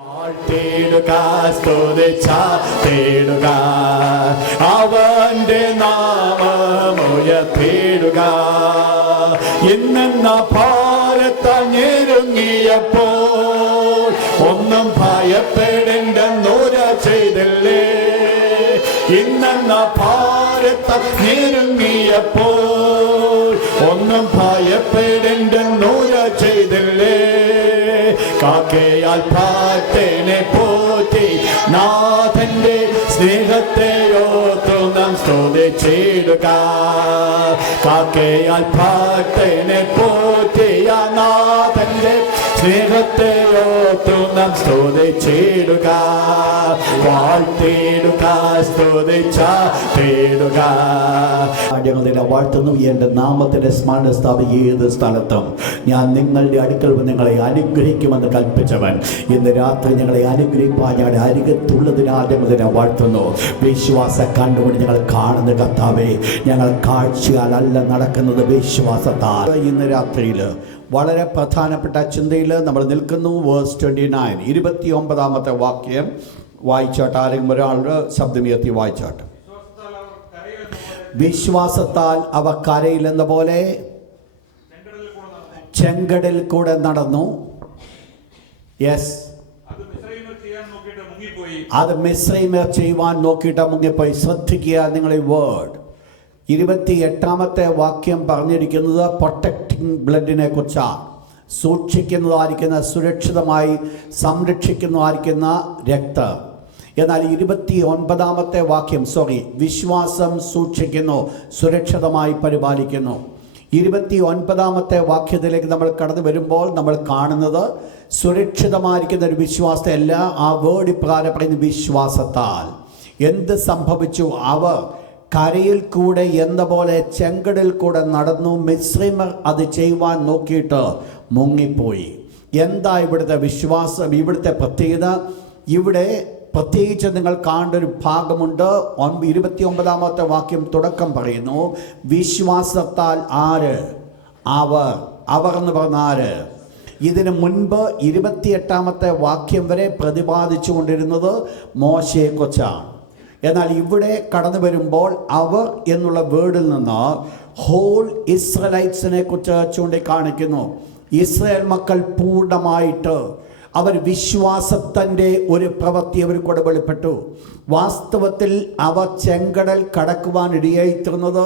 തേടുക, സ്തുതിച്ചാടുക, അവന്റെ നാമമുയർത്തിടുക. ഇന്നെന്ന ഭാരത്താൽ ഞെരുങ്ങിയപ്പോൾ ഒന്നും ഭയപ്പെടേണ്ടെന്നൂര ചെയ്തില്ലേ. ഇന്നെന്ന ഭാരത്താൽ ഞെരുങ്ങിയപ്പോൾ ഒന്നും ഭയപ്പെടേണ്ടെന്നൂര ചെയ്തില്ലേ. കാക്കയാൽ പാറ്റനെ പോറ്റി നാഥന്റെ സ്നേഹത്തെ ഓർത്തു നാം സ്തുതിച്ചിടുക. കാക്കയാൽ പാറ്റനെ പോറ്റിയ നാഥന്റെ സ്നേഹത്തെ ഓർത്തു നാം സ്തുതിച്ചിടുക. വാഴ്ത്തിടുക, സ്തുതിച്ചാടുക. ഞങ്ങളെ വാഴ്ത്തുന്നു. എൻ്റെ നാമത്തിന്റെ സ്മരണ സ്ഥാപിക്കുക. ഏത് സ്ഥലത്തും ഞാൻ നിങ്ങളുടെ അടുക്കൽ നിങ്ങളെ അനുഗ്രഹിക്കുമെന്ന് കൽപ്പിച്ചവൻ ഇന്ന് രാത്രി ഞങ്ങളെ അനുഗ്രഹിപ്പാൻ ഞങ്ങളുടെ അരികത്തുള്ളതിനാൽ ഞങ്ങളെ വാഴ്ത്തുന്നു. വിശ്വാസ കണ്ടുകൊണ്ട് ഞങ്ങൾ കാണുന്ന കർത്താവേ, ഞങ്ങൾ കാഴ്ചയാലല്ല നടക്കുന്നത്, വിശ്വാസത്താൽ. ഇന്ന് രാത്രിയിൽ വളരെ പ്രധാനപ്പെട്ട ചിന്തയിൽ നമ്മൾ നിൽക്കുന്നു. വേഴ്സ് 29, 29-ാമത്തെ വാക്യം വായിച്ചാട്ട്. ആരെങ്കിലും ഒരാളുടെ ശബ്ദമുയർത്തി വായിച്ചാട്ട്. വിശ്വാസത്താൽ അവ കരയിലെന്ന പോലെ ചെങ്കടൽ കൂടെ നടന്നു. യെസ്, അത് മിസ്രൈമർ ചെയ്യുവാൻ നോക്കിയിട്ട് മുങ്ങിപ്പോയി. ശ്രദ്ധിക്കുക നിങ്ങൾ ഈ വേർഡ്. 28-ാമത്തെ വാക്യം പറഞ്ഞിരിക്കുന്നത് പ്രൊട്ടക്റ്റിംഗ് ബ്ലഡിനെ കുറിച്ചാണ്. സൂക്ഷിക്കുന്നതായിരിക്കുന്ന, സുരക്ഷിതമായി സംരക്ഷിക്കുന്നതായിരിക്കുന്ന രക്തം. എന്നാൽ 29-ാമത്തെ വാക്യം വിശ്വാസം സൂക്ഷിക്കുന്നു, സുരക്ഷിതമായി പരിപാലിക്കുന്നു. 29-ാമത്തെ വാക്യത്തിലേക്ക് നമ്മൾ കടന്നു വരുമ്പോൾ നമ്മൾ കാണുന്നത് സുരക്ഷിതമായിരിക്കുന്ന ഒരു വിശ്വാസത്തെ അല്ല. ആ വേർഡ് ഇപ്രകാരം പറയുന്ന വിശ്വാസത്താൽ എന്ത് സംഭവിച്ചു? അവർ കരയിൽ കൂടെ എന്ന പോലെ ചെങ്കടൽ കൂടെ നടന്നു. മിസ്രൈമർ അത് ചെയ്യുവാൻ നോക്കിയിട്ട് മുങ്ങിപ്പോയി. എന്താ ഇവിടുത്തെ വിശ്വാസം? ഇവിടുത്തെ പ്രത്യേകത ഇവിടെ പ്രത്യേകിച്ച് നിങ്ങൾ കാണേണ്ട ഒരു ഭാഗമുണ്ട്. 29-ാമത്തെ വാക്യം തുടക്കം പറയുന്നു, വിശ്വാസത്താൽ ആര്? അവർ എന്ന് പറഞ്ഞ ആര്? ഇതിനു മുൻപ് 28-ാമത്തെ വാക്യം വരെ പ്രതിപാദിച്ചു കൊണ്ടിരുന്നത് മോശയെക്കുറിച്ചാണ്. എന്നാൽ ഇവിടെ കടന്നു വരുമ്പോൾ അവർ എന്നുള്ള വേർഡിൽ നിന്ന് ഹോൾ ഇസ്രയേലൈറ്റ്സിനെ കുറിച്ച് ചൂണ്ടിക്കാണിക്കുന്നു. ഇസ്രായേൽ മക്കൾ പൂർണ്ണമായിട്ട് അവർ വിശ്വാസത്തിൻ്റെ ഒരു പ്രവൃത്തി അവർ കൂടെ വെളിപ്പെട്ടു. വാസ്തവത്തിൽ അവർ ചെങ്കടൽ കടക്കുവാൻ ഇടയായിത്തീർന്നത്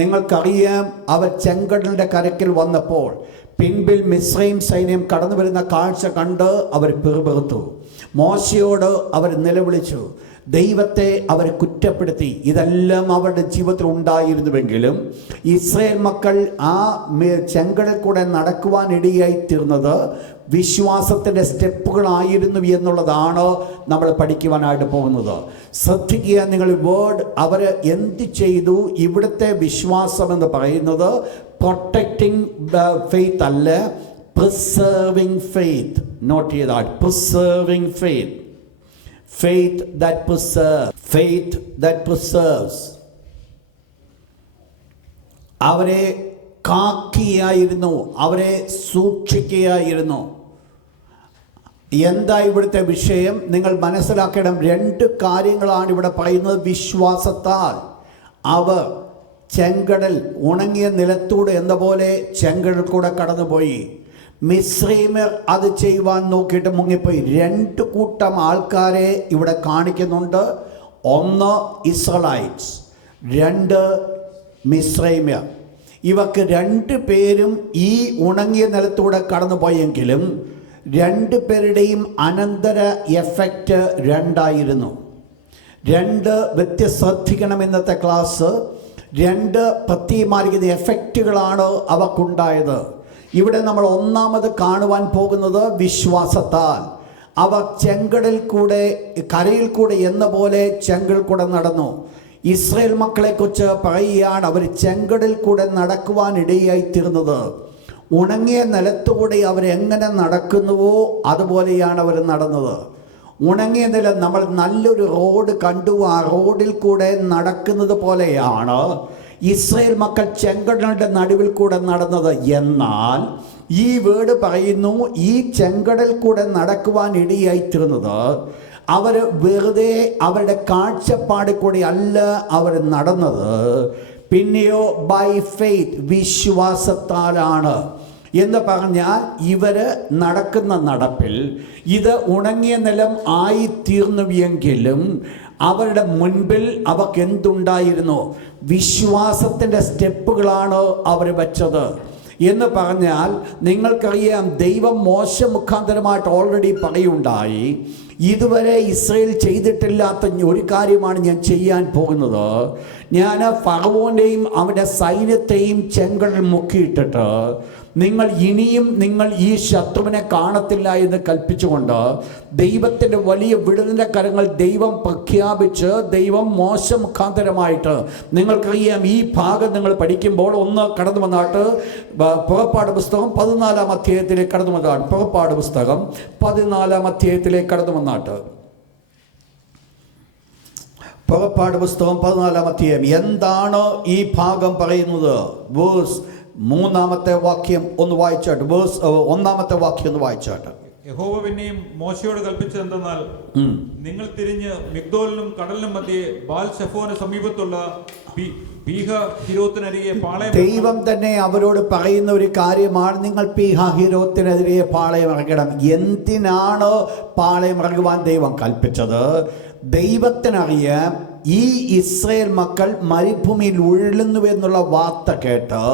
നിങ്ങൾക്കറിയാം. അവർ ചെങ്കടലിൻ്റെ കരയ്ക്കൽ വന്നപ്പോൾ പിൻപിൽ മിസ്രൈം സൈന്യം കടന്നു വരുന്ന കാഴ്ച കണ്ട് അവർ പിറുപിറുത്തു. മോശയോട് അവർ നിലവിളിച്ചു, ദൈവത്തെ അവർ കുറ്റപ്പെടുത്തി. ഇതെല്ലാം അവരുടെ ജീവിതത്തിൽ ഉണ്ടായിരുന്നുവെങ്കിലും ഇസ്രായേൽ മക്കൾ ആ ചെങ്കടൽ കൂടെ നടക്കുവാൻ ഇടയായി തീർന്നത് വിശ്വാസത്തിൻ്റെ സ്റ്റെപ്പുകളായിരുന്നു എന്നുള്ളതാണ് നമ്മൾ പഠിക്കുവാനായിട്ട് പോകുന്നത്. ശ്രദ്ധിക്കുക നിങ്ങൾ വേർഡ്. അവർ എന്ത് ചെയ്തു? ഇവിടുത്തെ വിശ്വാസം എന്ന് പറയുന്നത് പ്രൊട്ടക്റ്റിംഗ് ഫെയ്ത്ത് അല്ല, പ്രിസർവിങ് ഫെയ്ത്ത്. നോട്ട് ചെയ്താൽ preserving faith. Faith that preserves. Faith that preserves. അവരെ കാക്കുകയായിരുന്നു, അവരെ സൂക്ഷിക്കുകയായിരുന്നു. എന്താ ഇവിടുത്തെ വിഷയം? നിങ്ങൾ മനസ്സിലാക്കണം. 2 കാര്യങ്ങളാണ് ഇവിടെ പറയുന്നത്. വിശ്വാസത്താൽ അവർ ചെങ്കടൽ, ഉണങ്ങിയ നിലത്തൂടെ എന്ന പോലെ ചെങ്കടൽ കൂടെ കടന്നുപോയി. മിസ്രൈമർ അത് ചെയ്യുവാൻ നോക്കിയിട്ട് മുങ്ങിപ്പോയി. 2 കൂട്ടം ആൾക്കാരെ ഇവിടെ കാണിക്കുന്നുണ്ട്. 1 ഇസ്രായേലൈറ്റ്സ്, 2 മിസ്രൈമർ. ഇവർക്ക് 2 പേരും ഈ ഉണങ്ങിയ നിലത്തൂടെ കടന്നു പോയെങ്കിലും 2 പേരുടെയും അനന്തര എഫക്റ്റ് 2 ആയിരുന്നു. 2 ശ്രദ്ധിക്കണം. ഇന്നത്തെ ക്ലാസ് 2 പ്രത്യേകമായിരിക്കുന്ന എഫക്റ്റുകളാണ് അവക്കുണ്ടായത്. ഇവിടെ നമ്മൾ ഒന്നാമത് കാണുവാൻ പോകുന്നത് വിശ്വാസത്താൽ അവർ ചെങ്കടൽ കൂടെ, കരയിൽ കൂടെ എന്ന പോലെ ചെങ്കടൽ കൂടെ നടന്നു. ഇസ്രായേൽ മക്കളെക്കുറിച്ച് പറയുകയാണ്, അവർ ചെങ്കടൽ കൂടെ നടക്കുവാൻ ഇടയായിത്തീർന്നത്. ഉണങ്ങിയ നിലത്തുകൂടെ അവരെങ്ങനെ നടക്കുന്നുവോ അതുപോലെയാണ് അവർ നടന്നത്. ഉണങ്ങിയ നിലം, നമ്മൾ നല്ലൊരു റോഡ് കണ്ടു, ആ റോഡിൽ കൂടെ നടക്കുന്നത് പോലെയാണ് ഇസ്രായേൽ മക്കൾ ചെങ്കടലിൻ്റെ നടുവിൽ കൂടെ നടന്നത്. എന്നാൽ ഈ വേർഡ് പറയുന്നു, ഈ ചെങ്കടൽ കൂടെ നടക്കുവാൻ ഇടയായിത്തീർന്നത് അവർ വെറുതെ അവരുടെ കാഴ്ചപ്പാട് കൂടി അല്ല അവർ നടന്നത്, പിന്നെയോ ബൈ ഫെയ്ത്ത്, വിശ്വാസത്താലാണ്. എന്ന് പറഞ്ഞാൽ ഇവർ നടക്കുന്ന നടപ്പിൽ ഇത് ഉണങ്ങിയ നിലം ആയിത്തീർന്നുവെങ്കിലും അവരുടെ മുൻപിൽ അവർക്ക് എന്തുണ്ടായിരുന്നു? വിശ്വാസത്തിൻ്റെ സ്റ്റെപ്പുകളാണ് അവർ വെച്ചത്. എന്ന് പറഞ്ഞാൽ നിങ്ങൾക്കറിയാം, ദൈവം മോശ മുഖാന്തരമായിട്ട് ഓൾറെഡി പറയുണ്ടായി, ഇതുവരെ ഇസ്രായേൽ ചെയ്തിട്ടില്ലാത്ത ഒരു കാര്യമാണ് ഞാൻ ചെയ്യാൻ പോകുന്നത്. ഞാൻ ഫറവോനെയും അവൻ്റെ സൈന്യത്തെയും ചെങ്കടൽ മുക്കിയിട്ടിട്ട് നിങ്ങൾ ഈ ശത്രുവിനെ കാണത്തില്ല എന്ന് കൽപ്പിച്ചുകൊണ്ട് ദൈവത്തിൻ്റെ വലിയ വിടുതലിൻ്റെ കരങ്ങൾ ദൈവം പ്രഖ്യാപിച്ച്, ദൈവം മോശ മുഖാന്തരമായിട്ട്, നിങ്ങൾക്കറിയാം ഈ ഭാഗം നിങ്ങൾ പഠിക്കുമ്പോൾ ഒന്ന് കടന്നു വന്നാട്ട് പുറപ്പാട് പുസ്തകം 14-ാം അധ്യായത്തിലേക്ക് കടന്നു വന്നാട്ട്, പുറപ്പാട് പുസ്തകം 14-ാം അധ്യായത്തിലേക്ക് കടന്നു വന്നാട്ട്, പുറപ്പാട് പുസ്തകം 14-ാം അധ്യായം. എന്താണ് ഈ ഭാഗം പറയുന്നത്? വേഴ്സ് 3-ാമത്തെ വാക്യം ഒന്ന് വായിച്ചാട്ട്, വേഴ്സ് 1-ാമത്തെ വാക്യം ഒന്ന് വായിച്ചാട്ട്. യഹോവ പിന്നെയും മോശയോട് കൽപ്പിച്ചതെന്തെന്നാൽ, നിങ്ങൾ തിരിഞ്ഞ് മിഗ്ദോലിനും കടലിനും മധ്യേ ബാൽ ശഫോന് സമീപത്തുള്ള പീഹ-ഹിരോത്തിനരികെ പാളയം. ദൈവം തന്നെ അവരോട് പറയുന്ന ഒരു കാര്യമാണ്, നിങ്ങൾ പീഹ-ഹിരോത്തിനെതിരെ പാളയം ഇറങ്ങണം. എന്തിനാണ് പാളയം ഇറങ്ങുവാൻ ദൈവം കൽപ്പിച്ചത്? ദൈവത്തിനറിയാം ഈ ഇസ്രായേൽ മക്കൾ മരുഭൂമിയിൽ ഉഴലുന്നുവെന്നുള്ള വാർത്ത കേട്ട്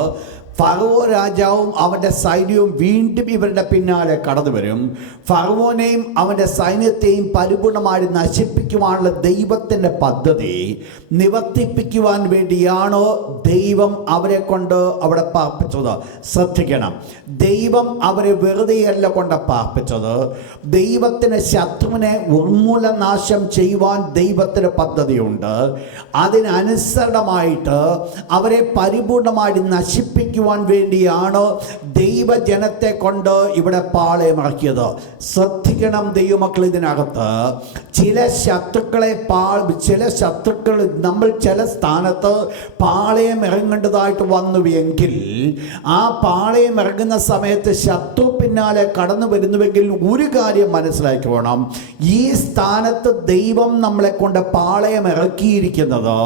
ഫറവോ രാജാവും അവൻ്റെ സൈന്യവും വീണ്ടും ഇവരുടെ പിന്നാലെ കടന്നു വരും. ഫറവോനെയും അവൻ്റെ സൈന്യത്തെയും പരിപൂർണമായി നശിപ്പിക്കുവാനുള്ള ദൈവത്തിൻ്റെ പദ്ധതി നിവർത്തിപ്പിക്കുവാൻ വേണ്ടിയാണോ ദൈവം അവരെ കൊണ്ട് അവിടെ പാർപ്പിച്ചത്? ശ്രദ്ധിക്കണം, ദൈവം അവരെ വെറുതെയല്ല കൊണ്ട് പാർപ്പിച്ചത്. ദൈവത്തിന് ശത്രുവിനെ ഉന്മൂലനാശം ചെയ്യുവാൻ ദൈവത്തിന് പദ്ധതിയുണ്ട്. അതിനനുസരണമായിട്ട് അവരെ പരിപൂർണമായി നശിപ്പിക്കുവാൻ വേണ്ടിയാണ് ദൈവജനത്തെ കൊണ്ട് ഇവിടെ പാളയമിറക്കിയത്. ശ്രദ്ധിക്കണം ദൈവമക്കൾ, ഇതിനകത്ത് ചില ശത്രുക്കൾ നമ്മൾ ചില സ്ഥാനത്ത് പാളയം ഇറങ്ങേണ്ടതായിട്ട് വന്നുവെങ്കിൽ ആ പാളയം ഇറങ്ങുന്ന സമയത്ത് ശത്രു പിന്നാലെ കടന്നു വരുന്നുവെങ്കിൽ ഒരു കാര്യം മനസ്സിലാക്കണം, ഈ സ്ഥാനത്ത് ദൈവം നമ്മളെ കൊണ്ട് പാളയം ഇറക്കിയിരിക്കുന്നത്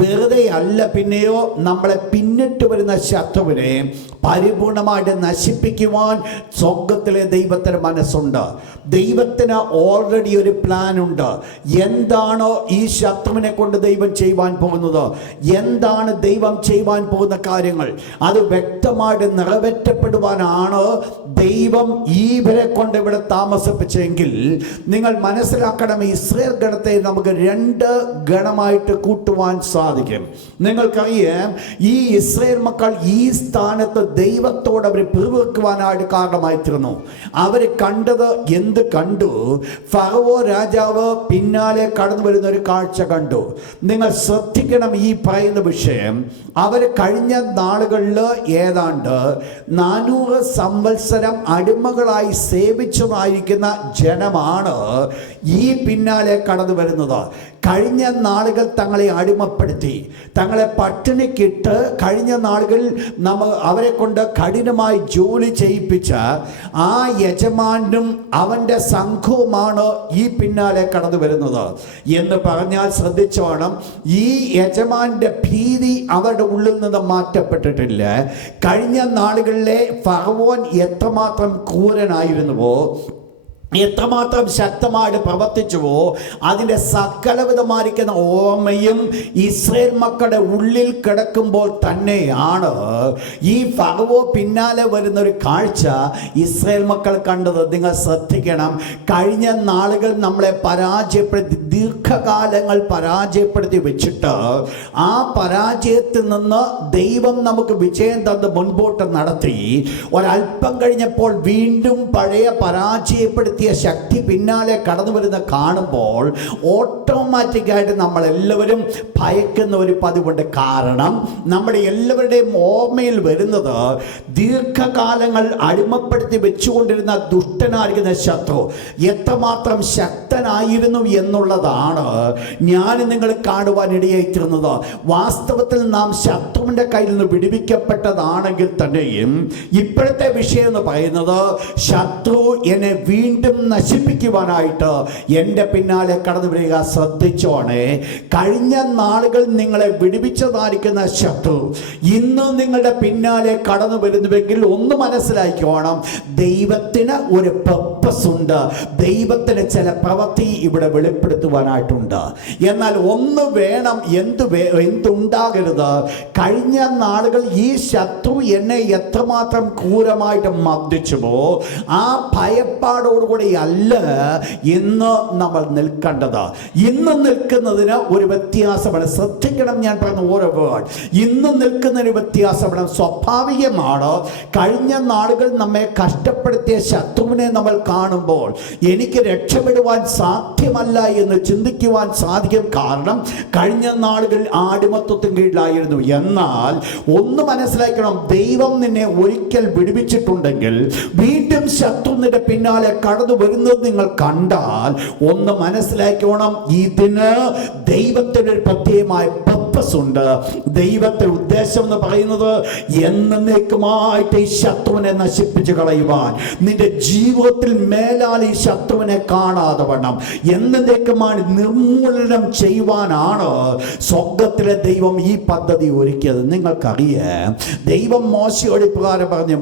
വെറുതെ അല്ല. പിന്നെയോ നമ്മളെ പിന്നിട്ട് വരുന്ന ശത്രുവിനെ പരിപൂർണമായിട്ട് നശിപ്പിക്കുവാൻ സ്വർഗത്തിലെ ദൈവത്തിന് മനസ്സുണ്ട്. ദൈവത്തിന് ഓൾറെഡി ഒരു പ്ലാൻ ഉണ്ട്. എന്താണോ ഈ ശത്രുവിനെ കൊണ്ട് ദൈവം ചെയ്യുവാൻ പോകുന്നത്, എന്താണ് ദൈവം ചെയ്യുവാൻ പോകുന്ന കാര്യങ്ങൾ, അത് വ്യക്തമായിട്ട് നിറവേറ്റപ്പെടുവാനാണ് ദൈവം ഇവരെ കൊണ്ട് ഇവിടെ താമസിപ്പിച്ചെങ്കിൽ നിങ്ങൾ മനസ്സിലാക്കണം, ഇസ്രായേൽ ഗണത്തെ നമുക്ക് 2 ഗണമായിട്ട് കൂട്ടുവാൻ സാധിക്കും. നിങ്ങൾക്കറിയാം, ഈ ഇസ്രായേൽ മക്കൾ ഈ സ്ഥാനത്ത് ദൈവത്തോട് അവർ പിറുവിറുക്കുവാനായിട്ട് കാരണമായിത്തീർന്നു. അവർ കണ്ടത് എന്ത് കണ്ടു? ഫറവോ രാജാവ് പിന്നാലെ കടന്നു വരുന്ന ഒരു കാഴ്ച കണ്ടു. നിങ്ങൾ ശ്രദ്ധിക്കണം ഈ പറയുന്ന വിഷയം. അവർ കഴിഞ്ഞ നാളുകളിൽ ഏതാണ്ട് 400 സംവത്സരം അടിമകളായി സേവിച്ചതായിരിക്കുന്ന ജനമാണ് ഈ പിന്നാലെ കടന്നു വരുന്നത്. കഴിഞ്ഞ നാളുകൾ തങ്ങളെ അടിമപ്പെടുത്തി, തങ്ങളെ പട്ടിണിക്കിട്ട് കഴിഞ്ഞ നാളുകളിൽ അവരെ കൊണ്ട് കഠിനമായി ജോലി ചെയ്യിപ്പിച്ച ആ യജമാനും അവൻ്റെ സംഘവുമാണ് ഈ പിന്നാലെ കടന്നു വരുന്നത് എന്ന് പറഞ്ഞാൽ ശ്രദ്ധിച്ചോണം. ഈ യജമാന്റെ ഭീതി അവരുടെ ഉള്ളിൽ നിന്ന് മാറ്റപ്പെട്ടിട്ടില്ല. കഴിഞ്ഞ നാളുകളിലെ ഫറവോൻ എത്രമാത്രം ക്രൂരനായിരുന്നുവോ, എത്രമാത്രം ശക്തമായിട്ട് പ്രവർത്തിച്ചുവോ, അതിൻ്റെ സകലവിധമായിരിക്കുന്ന ഓർമ്മയും ഇസ്രായേൽ മക്കളുടെ ഉള്ളിൽ കിടക്കുമ്പോൾ തന്നെയാണ് ഈ ഫറവോ പിന്നാലെ വരുന്ന ഒരു കാഴ്ച ഇസ്രായേൽ മക്കൾ കണ്ടത്. നിങ്ങൾ ശ്രദ്ധിക്കണം, കഴിഞ്ഞ നാളുകൾ നമ്മളെ പരാജയപ്പെടുത്തി, ദീർഘകാലങ്ങൾ പരാജയപ്പെടുത്തി വെച്ചിട്ട് ആ പരാജയത്തിൽ നിന്ന് ദൈവം നമുക്ക് വിജയം തന്ന് മുൻപോട്ട് നടത്തി. ഒരല്പം കഴിഞ്ഞപ്പോൾ വീണ്ടും പഴയ പരാജയപ്പെടുത്തി പറ്റിയ ശക്തി പിന്നാലെ കടന്നു വരുന്ന കാണുമ്പോൾ ഓട്ടോമാറ്റിക്കായിട്ട് നമ്മളെല്ലാവരും ഭയക്കുന്ന ഒരു പതിവുണ്ട്. കാരണം നമ്മുടെ എല്ലാവരുടെയും ഓർമ്മയിൽ വരുന്നത് ദീർഘകാലങ്ങൾ അടിമപ്പെടുത്തി വെച്ചുകൊണ്ടിരുന്ന ദുഷ്ടനായിരിക്കുന്ന ശത്രു എത്രമാത്രം ശക്തനായിരുന്നു എന്നുള്ളതാണ് ഞാൻ നിങ്ങൾ കാണുവാൻ ഇടയായിത്തീർന്നത്. വാസ്തവത്തിൽ നാം ശത്രുവിൻ്റെ കയ്യിൽ നിന്ന് വിടുവിക്കപ്പെട്ടതാണെങ്കിൽ തന്നെയും ഇപ്പോഴത്തെ വിഷയം എന്ന് പറയുന്നത് ശത്രു എന്നെ വീണ്ടും നശിപ്പിക്കുവാനായിട്ട് എൻ്റെ പിന്നാലെ കടന്നു വരിക. ശ്രദ്ധിച്ചോണേ, കഴിഞ്ഞ നാളുകൾ നിങ്ങളെ വിടുവിച്ചതായിരിക്കുന്ന ശത്രു ഇന്ന് നിങ്ങളുടെ പിന്നാലെ കടന്നു വരുന്നുവെങ്കിൽ ഒന്ന് മനസ്സിലാക്കിക്കോണം, ദൈവത്തിന് ഒരു പർപ്പസ് ഉണ്ട്. ദൈവത്തിന് ചില പ്രവൃത്തി ഇവിടെ വെളിപ്പെടുത്തുവാനായിട്ടുണ്ട്. എന്നാൽ ഒന്ന് വേണം, എന്തുണ്ടാകരുത്, കഴിഞ്ഞ നാളുകൾ ഈ ശത്രു എന്നെ എത്രമാത്രം ക്രൂരമായിട്ട് മർദ്ദിച്ചുവോ ആ ഭയപ്പാടോടുകൂടി അല്ല ഇന്ന് നമ്മൾ നിൽക്കേണ്ടത്. ഇന്ന് നിൽക്കുന്നതിന് ഒരു വ്യത്യാസമാണ്. ശ്രദ്ധിക്കണം, ഞാൻ പറഞ്ഞ ഓരോ വേർഡ്. ഇന്ന് നിൽക്കുന്നതിന് വ്യത്യാസമാണ്. സ്വാഭാവികമാണ്, കഴിഞ്ഞ നാളുകൾ നമ്മെ കഷ്ടപ്പെടുത്തിയ ശത്രുവിനെ നമ്മൾ കാണുമ്പോൾ എനിക്ക് രക്ഷപ്പെടുവാൻ സാധ്യമല്ല എന്ന് ചിന്തിക്കുവാൻ സാധിക്കും. കാരണം കഴിഞ്ഞ നാളുകൾ ആടിമത്വത്തിന് കീഴിലായിരുന്നു. എന്നാൽ ഒന്ന് മനസ്സിലാക്കണം, ദൈവം നിന്നെ ഒരിക്കൽ വിടുവിച്ചിട്ടുണ്ടെങ്കിൽ വീണ്ടും ശത്രു നിന്റെ പിന്നാലെ കടന്നു വരുന്നത് നിങ്ങൾ കണ്ടാൽ ഒന്ന് മനസ്സിലാക്കണം, ഇതിന് ദൈവത്തിന് ഒരു പ്രത്യേകമായ പർപ്പസ് ഉണ്ട്. ദൈവത്തിന്റെ ഉദ്ദേശം എന്ന് പറയുന്നത് എന്നേക്കുമായിട്ട് ഈ ശത്രുവിനെ നശിപ്പിച്ചു കളയുവാൻ, നിന്റെ ജീവിതത്തിൽ മേലാൽ ഈ ശത്രുവിനെ കാണാതെ വണ്ണം എന്നേക്കുമായി നിർമൂലനം ചെയ്യുവാനാണ് സ്വർഗത്തിലെ ദൈവം ഈ പദ്ധതി ഒരുക്കിയത്. നിങ്ങൾക്കറിയാം, ദൈവം മോശയോട് ഇപ്രകാരം പറഞ്ഞു.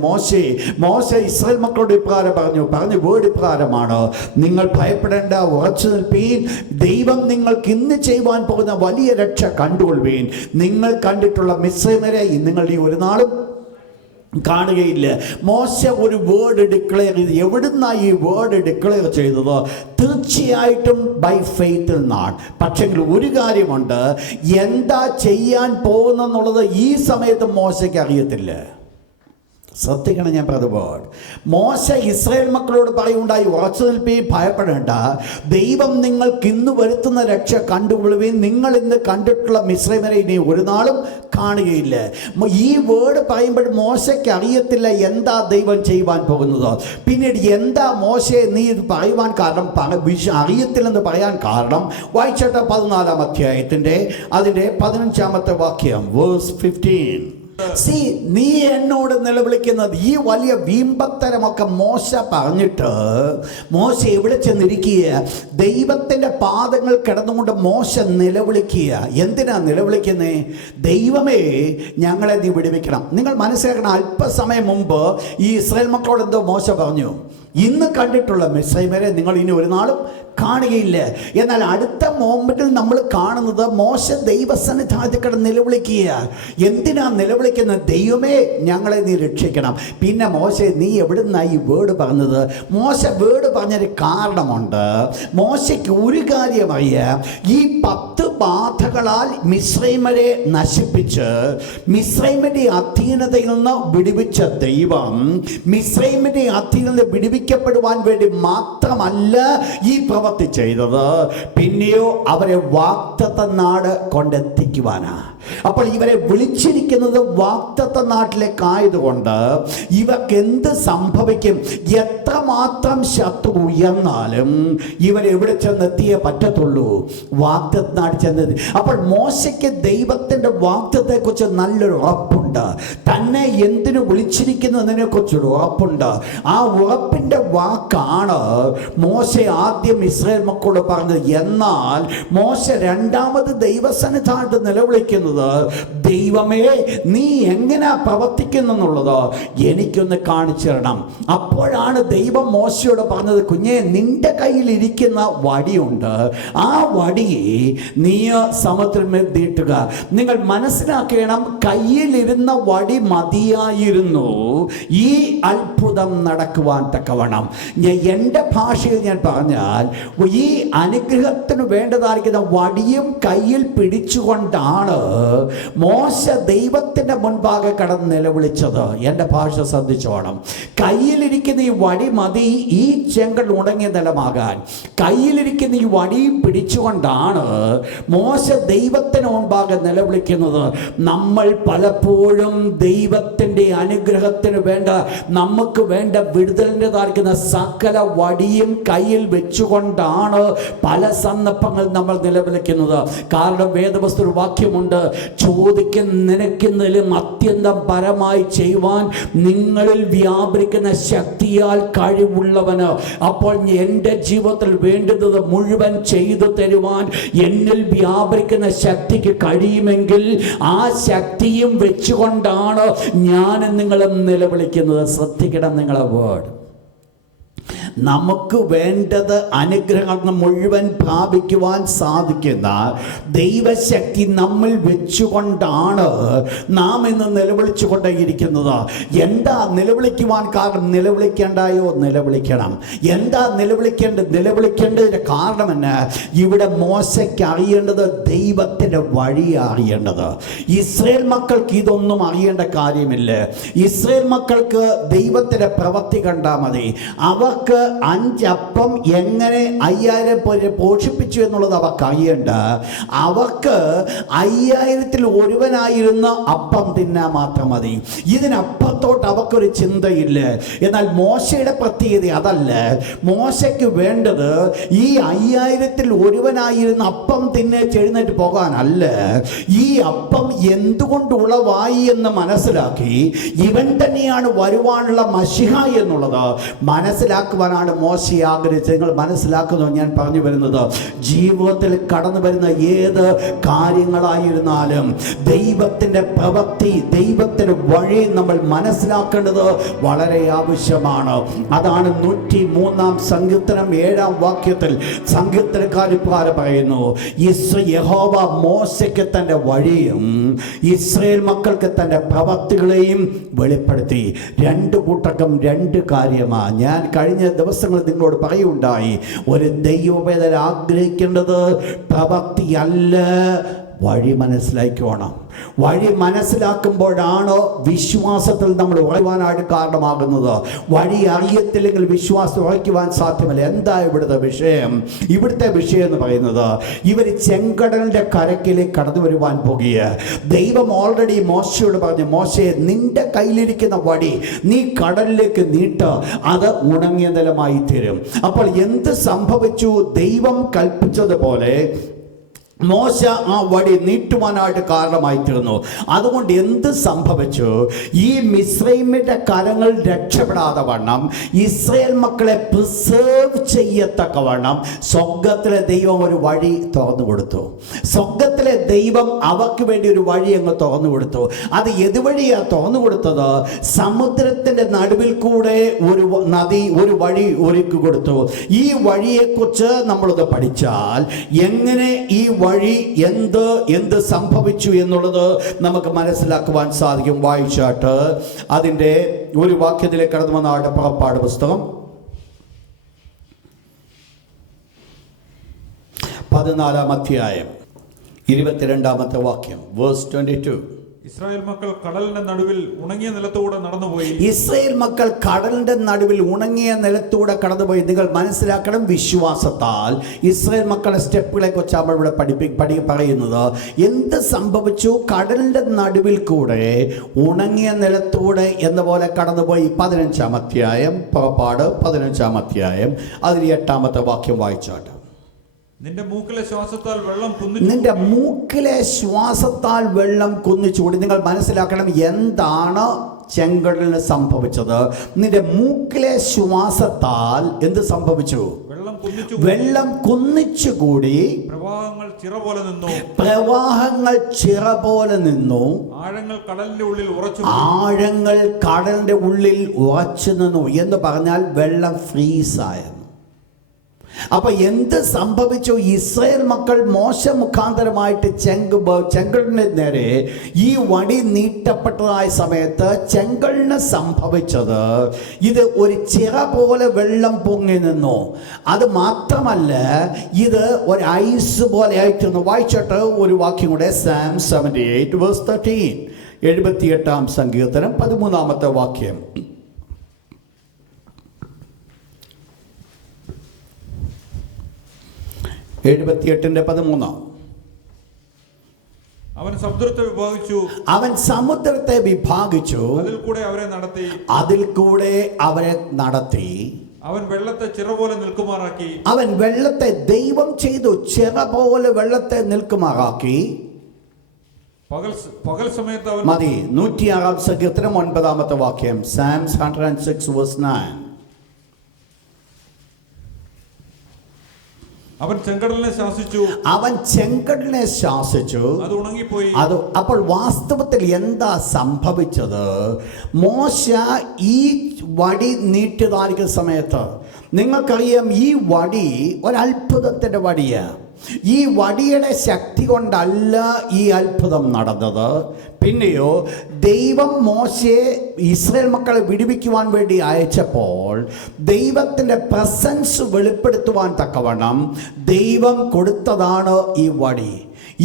മോശ ഇസ്രായേൽ മക്കളോട് ഇപ്രകാരം പറഞ്ഞു വേർഡ് ഇപ്രകാരമാണ്: നിങ്ങൾ ഭയപ്പെടേണ്ട, ഉറച്ചു നിൽപ്പീൻ. ദൈവം നിങ്ങൾക്ക് ഇന്ന് ചെയ്യുവാൻ പോകുന്ന വലിയ രക്ഷ കണ്ടുകൊള്ളുവീൻ. നിങ്ങൾ കണ്ടിട്ടുള്ള മിസ്രൈമരെ നിങ്ങൾ ഈ ഒരു നാളും കാണുകയില്ല. മോശ ഒരു വേർഡ് ഡിക്ലെയർ ചെയ്ത്. എവിടുന്നാണ് ഈ വേർഡ് ഡിക്ലെയർ ചെയ്തത്? തീർച്ചയായിട്ടും ബൈ ഫെയ്ത്തിൽ നിന്നാണ്. പക്ഷെങ്കിൽ ഒരു കാര്യമുണ്ട്, എന്താ ചെയ്യാൻ പോകുന്നെന്നുള്ളത് ഈ സമയത്ത് മോശയ്ക്ക് അറിയത്തില്ല. ശ്രദ്ധിക്കണം, ഞാൻ പറഞ്ഞ വേർഡ്. മോശ ഇസ്രായേൽ മക്കളോട് പറയുണ്ടായി, ഉറച്ചു നിൽപ്പീ, ഭയപ്പെടേണ്ട, ദൈവം നിങ്ങൾക്ക് ഇന്ന് വരുത്തുന്ന രക്ഷ കണ്ടുകൊള്ളുകയും നിങ്ങൾ ഇന്ന് കണ്ടിട്ടുള്ള മിസ്രൈമരെ ഇനി ഒരു നാളും കാണുകയില്ല. ഈ വേർഡ് പറയുമ്പോൾ മോശയ്ക്ക് അറിയത്തില്ല എന്താ ദൈവം ചെയ്യുവാൻ പോകുന്നത്. പിന്നീട് എന്താ മോശയെ നീ ഇത് പറയുവാൻ കാരണം, അറിയത്തില്ലെന്ന് പറയാൻ കാരണം വായിച്ചോട്ട 14-ാം അധ്യായത്തിൻ്റെ അതിൻ്റെ 15-ാമത്തെ വാക്യം, വേഴ്സ് 15. നീ എന്നോട് നിലവിളിക്കുന്നത് ഈ വലിയ വീമ്പത്തരമൊക്കെ മോശ പറഞ്ഞിട്ട് മോശ എവിടെ ചെന്നിരിക്കുക? ദൈവത്തിൻ്റെ പാദങ്ങൾ കിടന്നുകൊണ്ട് മോശ നിലവിളിക്കുക. എന്തിനാ നിലവിളിക്കുന്നേ? ദൈവമേ, ഞങ്ങളെ നീ വിടുവിക്കണം. നിങ്ങൾ മനസ്സിലാക്കണം, അല്പസമയം മുമ്പ് ഈ ഇസ്രായേൽ മക്കളോട് എന്തോ മോശ പറഞ്ഞു, ഇന്ന് കണ്ടിട്ടുള്ള മിസ്രൈമരെ നിങ്ങൾ ഇനി ഒരു നാളും കാണുകയില്ല. എന്നാൽ അടുത്ത മോമെന്റിൽ നമ്മൾ കാണുന്നത് മോശ ദൈവസന്നിധാനത്തിൽ കിടന്ന് നിലവിളിക്കുക. എന്തിനാ നിലവിളിക്കുന്നത്? ദൈവമേ, ഞങ്ങളെ നീ രക്ഷിക്കണം. പിന്നെ മോശ, നീ എവിടുന്നായി ഈ വേർഡ് പറഞ്ഞത്? മോശ വേർഡ് പറഞ്ഞൊരു കാരണമുണ്ട്. മോശയ്ക്ക് ഒരു കാര്യം അറിയാം, ഈ 10 ബാധകളാൽ മിസ്രൈമരെ നശിപ്പിച്ച് മിസ്രൈമിന്റെ അധീനതയിൽ നിന്ന് വിടുവിച്ച ദൈവം മിസ്രൈമിന്റെ അധീനത വിടുവിക്കപ്പെടുവാൻ വേണ്ടി മാത്രമല്ല ഈ പ്രവൃത്തി ചെയ്തത്, പിന്നെയോ അവരെ വാഗ്ദത്ത നാട് കൊണ്ടെത്തിക്കുവാനാ. അപ്പോൾ ഇവരെ വിളിച്ചിരിക്കുന്നത് വാഗ്ദത്ത നാട്ടിലേക്കായതുകൊണ്ട് ഇവർക്ക് എന്ത് സംഭവിക്കും? എത്രമാത്രം ശത്രു ഉയർന്നാലും ഇവരെവിടെ ചെന്നെത്തിയേ പറ്റത്തുള്ളൂ? വാഗ്ദത്ത നാട് ചെന്നത്. അപ്പോൾ മോശയ്ക്ക് ദൈവത്തിൻ്റെ വാഗ്ദത്തത്തെക്കുറിച്ച് നല്ലൊരു ഉറപ്പുണ്ട്. തന്നെ എന്തിനു വിളിച്ചിരിക്കുന്നതിനെ കുറിച്ചൊരു ഉറപ്പുണ്ട്. ആ ഉറപ്പിൻ്റെ വാക്കാണ് മോശ ആദ്യം ഇസ്രായേൽ മക്കളോട് പറഞ്ഞത്. എന്നാൽ മോശ രണ്ടാമത് ദൈവസന്നിധാനത്ത് നിലവിളിക്കുന്നത്, ദൈവമേ, നീ എങ്ങനെ പ്രവർത്തിക്കുന്നുള്ളത് എനിക്കൊന്ന് കാണിച്ചു തരണം. അപ്പോഴാണ് ദൈവം മോശയോട് പറഞ്ഞത്, കുഞ്ഞെ, നിന്റെ കയ്യിലിരിക്കുന്ന വടിയുണ്ട്, ആ വടി നീ സമുദ്രമേൽ നീട്ടുക. നിങ്ങൾ മനസ്സിലാക്കണം, കയ്യിലിരുന്ന പിടിക്കുന്ന വടി മതിയായിരുന്നു ഈ അത്ഭുതം നടക്കുവാൻ തക്കവണ്ണം. എൻ്റെ ഭാഷയിൽ ഞാൻ പറഞ്ഞാൽ, ഈ അനുഗ്രഹത്തിന് വേണ്ടതായിരിക്കുന്ന വടിയും കയ്യിൽ പിടിച്ചുകൊണ്ടാണ് മോശ ദൈവത്തിൻ്റെ മുൻപാകെ കടന്ന് നിലവിളിച്ചത്. എൻ്റെ ഭാഷ ശ്രദ്ധിച്ചോണം. കയ്യിലിരിക്കുന്ന ഈ വടി മതി ഈ ചെങ്കൽ ഉണങ്ങിയ നിലമാകാൻ. കയ്യിലിരിക്കുന്ന ഈ വടിയും പിടിച്ചുകൊണ്ടാണ് മോശ ദൈവത്തിന് മുൻപാകെ നിലവിളിക്കുന്നത്. നമ്മൾ പലപ്പോഴും ദൈവത്തിൻ്റെ അനുഗ്രഹത്തിന് വേണ്ട, നമുക്ക് വേണ്ട വിടുതലിൻ്റെതായിരിക്കുന്ന സകല വടിയും കയ്യിൽ വെച്ചുകൊണ്ടാണ് പല സന്ദർഭങ്ങളിൽ നമ്മൾ നിലവിളിക്കുന്നത്. കാരണം വേദപുസ്തകത്തിൽ വാക്യമുണ്ട്, നിനക്കുന്നതിലും അത്യന്തം പരമായി ചെയ്യുവാൻ നിങ്ങളിൽ വ്യാപരിക്കുന്ന ശക്തിയാൽ കഴിവുള്ളവന്. അപ്പോൾ എൻ്റെ ജീവിതത്തിൽ വേണ്ടുന്നത് മുഴുവൻ ചെയ്തു തരുവാൻ എന്നിൽ വ്യാപരിക്കുന്ന ശക്തിക്ക് കഴിയുമെങ്കിൽ ആ ശക്തിയും വെച്ചുകൊണ്ടാണ് ഞാൻ നിങ്ങളും നിലവിളിക്കുന്നത്. ശ്രദ്ധിക്കണം നിങ്ങളെ വേർഡ്. നമുക്ക് വേണ്ടത് അനുഗ്രഹങ്ങൾ മുഴുവൻ പ്രാപിക്കുവാൻ സാധിക്കുന്ന ദൈവശക്തി നമ്മൾ വെച്ചുകൊണ്ടാണ് നാം ഇന്ന് നിലവിളിച്ചു കൊണ്ടേയിരിക്കുന്നത്. എന്താ നിലവിളിക്കുവാൻ കാരണം? നിലവിളിക്കേണ്ടായോ? നിലവിളിക്കണം. എന്താ നിലവിളിക്കേണ്ടതിൻ്റെ കാരണം എന്നാ? ഇവിടെ മോശയ്ക്ക് അറിയേണ്ടത് ദൈവത്തിൻ്റെ വഴി അറിയേണ്ടത്. ഇസ്രായേൽ മക്കൾക്ക് ഇതൊന്നും അറിയേണ്ട കാര്യമില്ല. ഇസ്രായേൽ മക്കൾക്ക് ദൈവത്തിൻ്റെ പ്രവൃത്തി കണ്ടാൽ മതി. അവർക്ക് 5 അപ്പം എങ്ങനെ 5000 പേരെ പോഷിപ്പിച്ചു എന്നുള്ളത് അവർക്ക് അറിയണ്ട. അവർക്ക് 5000-ൽ ഒരുവനായിരുന്ന അപ്പം തിന്നാൻ മാത്രം മതി. ഇതിനപ്പുറത്തോട്ട് അവർക്കൊരു ചിന്തയില്ല. എന്നാൽ മോശയുടെ പ്രത്യേകത അതല്ല. മോശയ്ക്ക് വേണ്ടത് ഈ 5000-ൽ ഒരുവനായിരുന്ന അപ്പം എഴുന്നേറ്റ് പോകാനല്ല. ഈ അപ്പം എന്തുകൊണ്ട് ഉളവായി എന്ന് മനസ്സിലാക്കി ഇവൻ തന്നെയാണ് വരുവാനുള്ള മശിഹ എന്നുള്ളത് മനസ്സിലാക്കുവാനാണ് മോശ ആഗ്രഹിച്ചത്. നിങ്ങൾ മനസ്സിലാക്കുന്നു ഞാൻ പറഞ്ഞു വരുന്നത്, ജീവിതത്തിൽ കടന്നു വരുന്ന ഏത് കാര്യങ്ങളായിരുന്നാലും ദൈവത്തിൻ്റെ പ്രവൃത്തി, ദൈവത്തിൻ്റെ വഴി നമ്മൾ മനസ്സിലാക്കേണ്ടത് വളരെ ആവശ്യമാണ്. അതാണ് 103-ാം സങ്കീർത്തനം 7-ാം വാക്യത്തിൽ സങ്കീർത്തനക്കാരിപ്രകാരം പറയുന്നു, യഹോവ മോശയ്ക്ക് തൻ്റെ വഴിയും ഇസ്രായേൽ മക്കൾക്ക് തൻ്റെ പ്രവൃത്തികളെയും വെളിപ്പെടുത്തി. 2 കൂട്ടർക്കും 2 കാര്യമാണ്. ഞാൻ കഴിഞ്ഞ ദിവസങ്ങൾ നിങ്ങളോട് പറയുണ്ടായി, ഒരു ദൈവവേദന ആഗ്രഹിക്കേണ്ടത് പ്രവൃത്തിയല്ല, വഴി മനസ്സിലാക്കണം. വഴി മനസ്സിലാക്കുമ്പോഴാണ് വിശ്വാസത്തിൽ നമ്മൾ ഉറയ്ക്കുവാനായിട്ട് കാരണമാകുന്നത്. വഴി അറിയത്തില്ലെങ്കിൽ വിശ്വാസം ഉറയ്ക്കുവാൻ സാധ്യമല്ല. എന്താ ഇവിടുത്തെ വിഷയം? ഇവിടുത്തെ വിഷയം എന്ന് പറയുന്നത്, ഇവർ ചെങ്കടലിൻ്റെ കരക്കിലേക്ക് കടന്നു വരുവാൻ പോകുക. ദൈവം ഓൾറെഡി മോശയോട് പറഞ്ഞു, മോശയെ നിന്റെ കയ്യിലിരിക്കുന്ന വടി നീ കടലിലേക്ക് നീട്ട്, അത് ഉണങ്ങിയ നിലമായി തീരും. അപ്പോൾ എന്ത് സംഭവിച്ചു? ദൈവം കൽപ്പിച്ചതുപോലെ മോശ ആ വടി നീട്ടുവാനായിട്ട് കാരണമായി തീർന്നു. അതുകൊണ്ട് എന്ത് സംഭവിച്ചു? ഈ മിസ്രൈമിൻ്റെ കരങ്ങൾ രക്ഷപ്പെടാതെ വണ്ണം, ഇസ്രായേൽ മക്കളെ പ്രിസേർവ് ചെയ്യത്തക്കവണ്ണം സ്വർഗത്തിലെ ദൈവം ഒരു വഴി തുറന്നു കൊടുത്തു. സ്വർഗത്തിലെ ദൈവം അവർക്ക് വേണ്ടി ഒരു വഴി അങ്ങ് തുറന്നു കൊടുത്തു. അത് എതുവഴിയാണ് തുറന്നു കൊടുത്തത്? സമുദ്രത്തിൻ്റെ നടുവിൽ കൂടെ ഒരു നദി, ഒരു വഴി ഒരുക്കി കൊടുത്തു. ഈ വഴിയെക്കുറിച്ച് നമ്മളത് പഠിച്ചാൽ എങ്ങനെ ഈ വഴി എന്ത് സംഭവിച്ചു എന്നുള്ളത് നമുക്ക് മനസ്സിലാക്കുവാൻ സാധിക്കും. വായിച്ചാട്ട് അതിൻ്റെ ഒരു വാക്യത്തിലേക്ക് കടന്നു വന്നാട്ട് പുറപ്പാട് പുസ്തകം 14-ാം അധ്യായം 22-ാമത്തെ വാക്യം, വേഴ്സ് 22. ഇസ്രായേൽ മക്കൾ കടലിന്റെ നടുവിൽ ഉണങ്ങിയ നിലത്തൂടെ നടന്നുപോയി. ഇസ്രായേൽ മക്കൾ കടലിന്റെ നടുവിൽ ഉണങ്ങിയ നിലത്തൂടെ കടന്നുപോയി. നിങ്ങൾ മനസ്സിലാക്കണം, വിശ്വാസത്താൽ ഇസ്രായേൽ മക്കളുടെ സ്റ്റെപ്പുകളെ കുറിച്ച് നമ്മൾ ഇവിടെ പറയുന്നത്. എന്ത് സംഭവിച്ചു? കടലിന്റെ നടുവിൽ കൂടെ ഉണങ്ങിയ നിലത്തൂടെ എന്ന പോലെ കടന്നുപോയി. 15-ാം അധ്യായം പുറപ്പാട് 15-ാം അധ്യായം അതിൽ 8-ാമത്തെ വാക്യം വായിച്ചാട്ട്. നിന്റെ മൂക്കിലെ ശ്വാസത്താൽ വെള്ളം കുന്നിച്ചുകൂടി. നിങ്ങൾ മനസ്സിലാക്കണം, എന്താണ് ചെങ്കടലിന് സംഭവിച്ചത്? നിന്റെ മൂക്കിലെ ശ്വാസത്താൽ എന്ത് സംഭവിച്ചു? വെള്ളം കുന്നിച്ചുകൂടി. പ്രവാഹങ്ങൾ ചിറ പോലെ നിന്നു. ആഴങ്ങൾ കടലിന്റെ ഉള്ളിൽ ഉറച്ചു നിന്നു എന്ന് പറഞ്ഞാൽ വെള്ളം ഫ്രീസായിരുന്നു. അപ്പൊ എന്ത് സംഭവിച്ചു? ഇസ്രായേൽ മക്കൾ മോശ മുഖാന്തരമായിട്ട് ചെങ്കടലിന് നേരെ ഈ വടി നീട്ടപ്പെട്ടതായ സമയത്ത് ചെങ്കടലിന് സംഭവിച്ചത് ഇത് ഒരു ചിറ പോലെ വെള്ളം പൊങ്ങി നിന്നു. അത് മാത്രമല്ല, ഇത് ഒരു ഐസ് പോലെ ആയിട്ടിരുന്നു. വായിച്ചിട്ട് ഒരു വാക്യം കൂടെ, Psalm 78 verse 13, 78-ാം സങ്കീർത്തനം 13-ാമത്തെ വാക്യം. അവൻ സമുദ്രത്തെ വിഭാഗിച്ചു, അതിൽ കൂടെ അവരെ നടത്തി. അവൻ വെള്ളത്തെ ചിറ പോലെ നിൽക്കുമാറാക്കി. അവൻ വെള്ളത്തെ ദൈവം ചെയ്തു ചിറ പോലെ വെള്ളത്തെ നിൽക്കുമാറാക്കി. പകൽ സമയത്ത് അവൻ മതി. 106-ാം സങ്കീർത്തനം 9-ാമത്തെ വാക്യം, Psalms 106 verse 9. അവൻ ചെങ്കടലിനെ ശാസിച്ചു, അത് ഉണങ്ങിപ്പോയി. അപ്പോൾ വാസ്തവത്തിൽ എന്താ സംഭവിച്ചത്? മോശ ഈ വടി നീട്ടിയതായിരിക്കുന്ന സമയത്ത് നിങ്ങൾക്കറിയാം, ഈ വടി ഒരത്ഭുതത്തിന്റെ വടിയാണ്. ഈ വടിയുടെ ശക്തി കൊണ്ടല്ല ഈ അത്ഭുതം നടന്നത്. പിന്നെയോ ദൈവം മോശയെ ഇസ്രായേൽ മക്കളെ വിടുവിക്കുവാൻ വേണ്ടി അയച്ചപ്പോൾ ദൈവത്തിൻ്റെ പ്രസൻസ് വെളിപ്പെടുത്തുവാൻ തക്കവണ്ണം ദൈവം കൊടുത്തതാണ് ഈ വടി.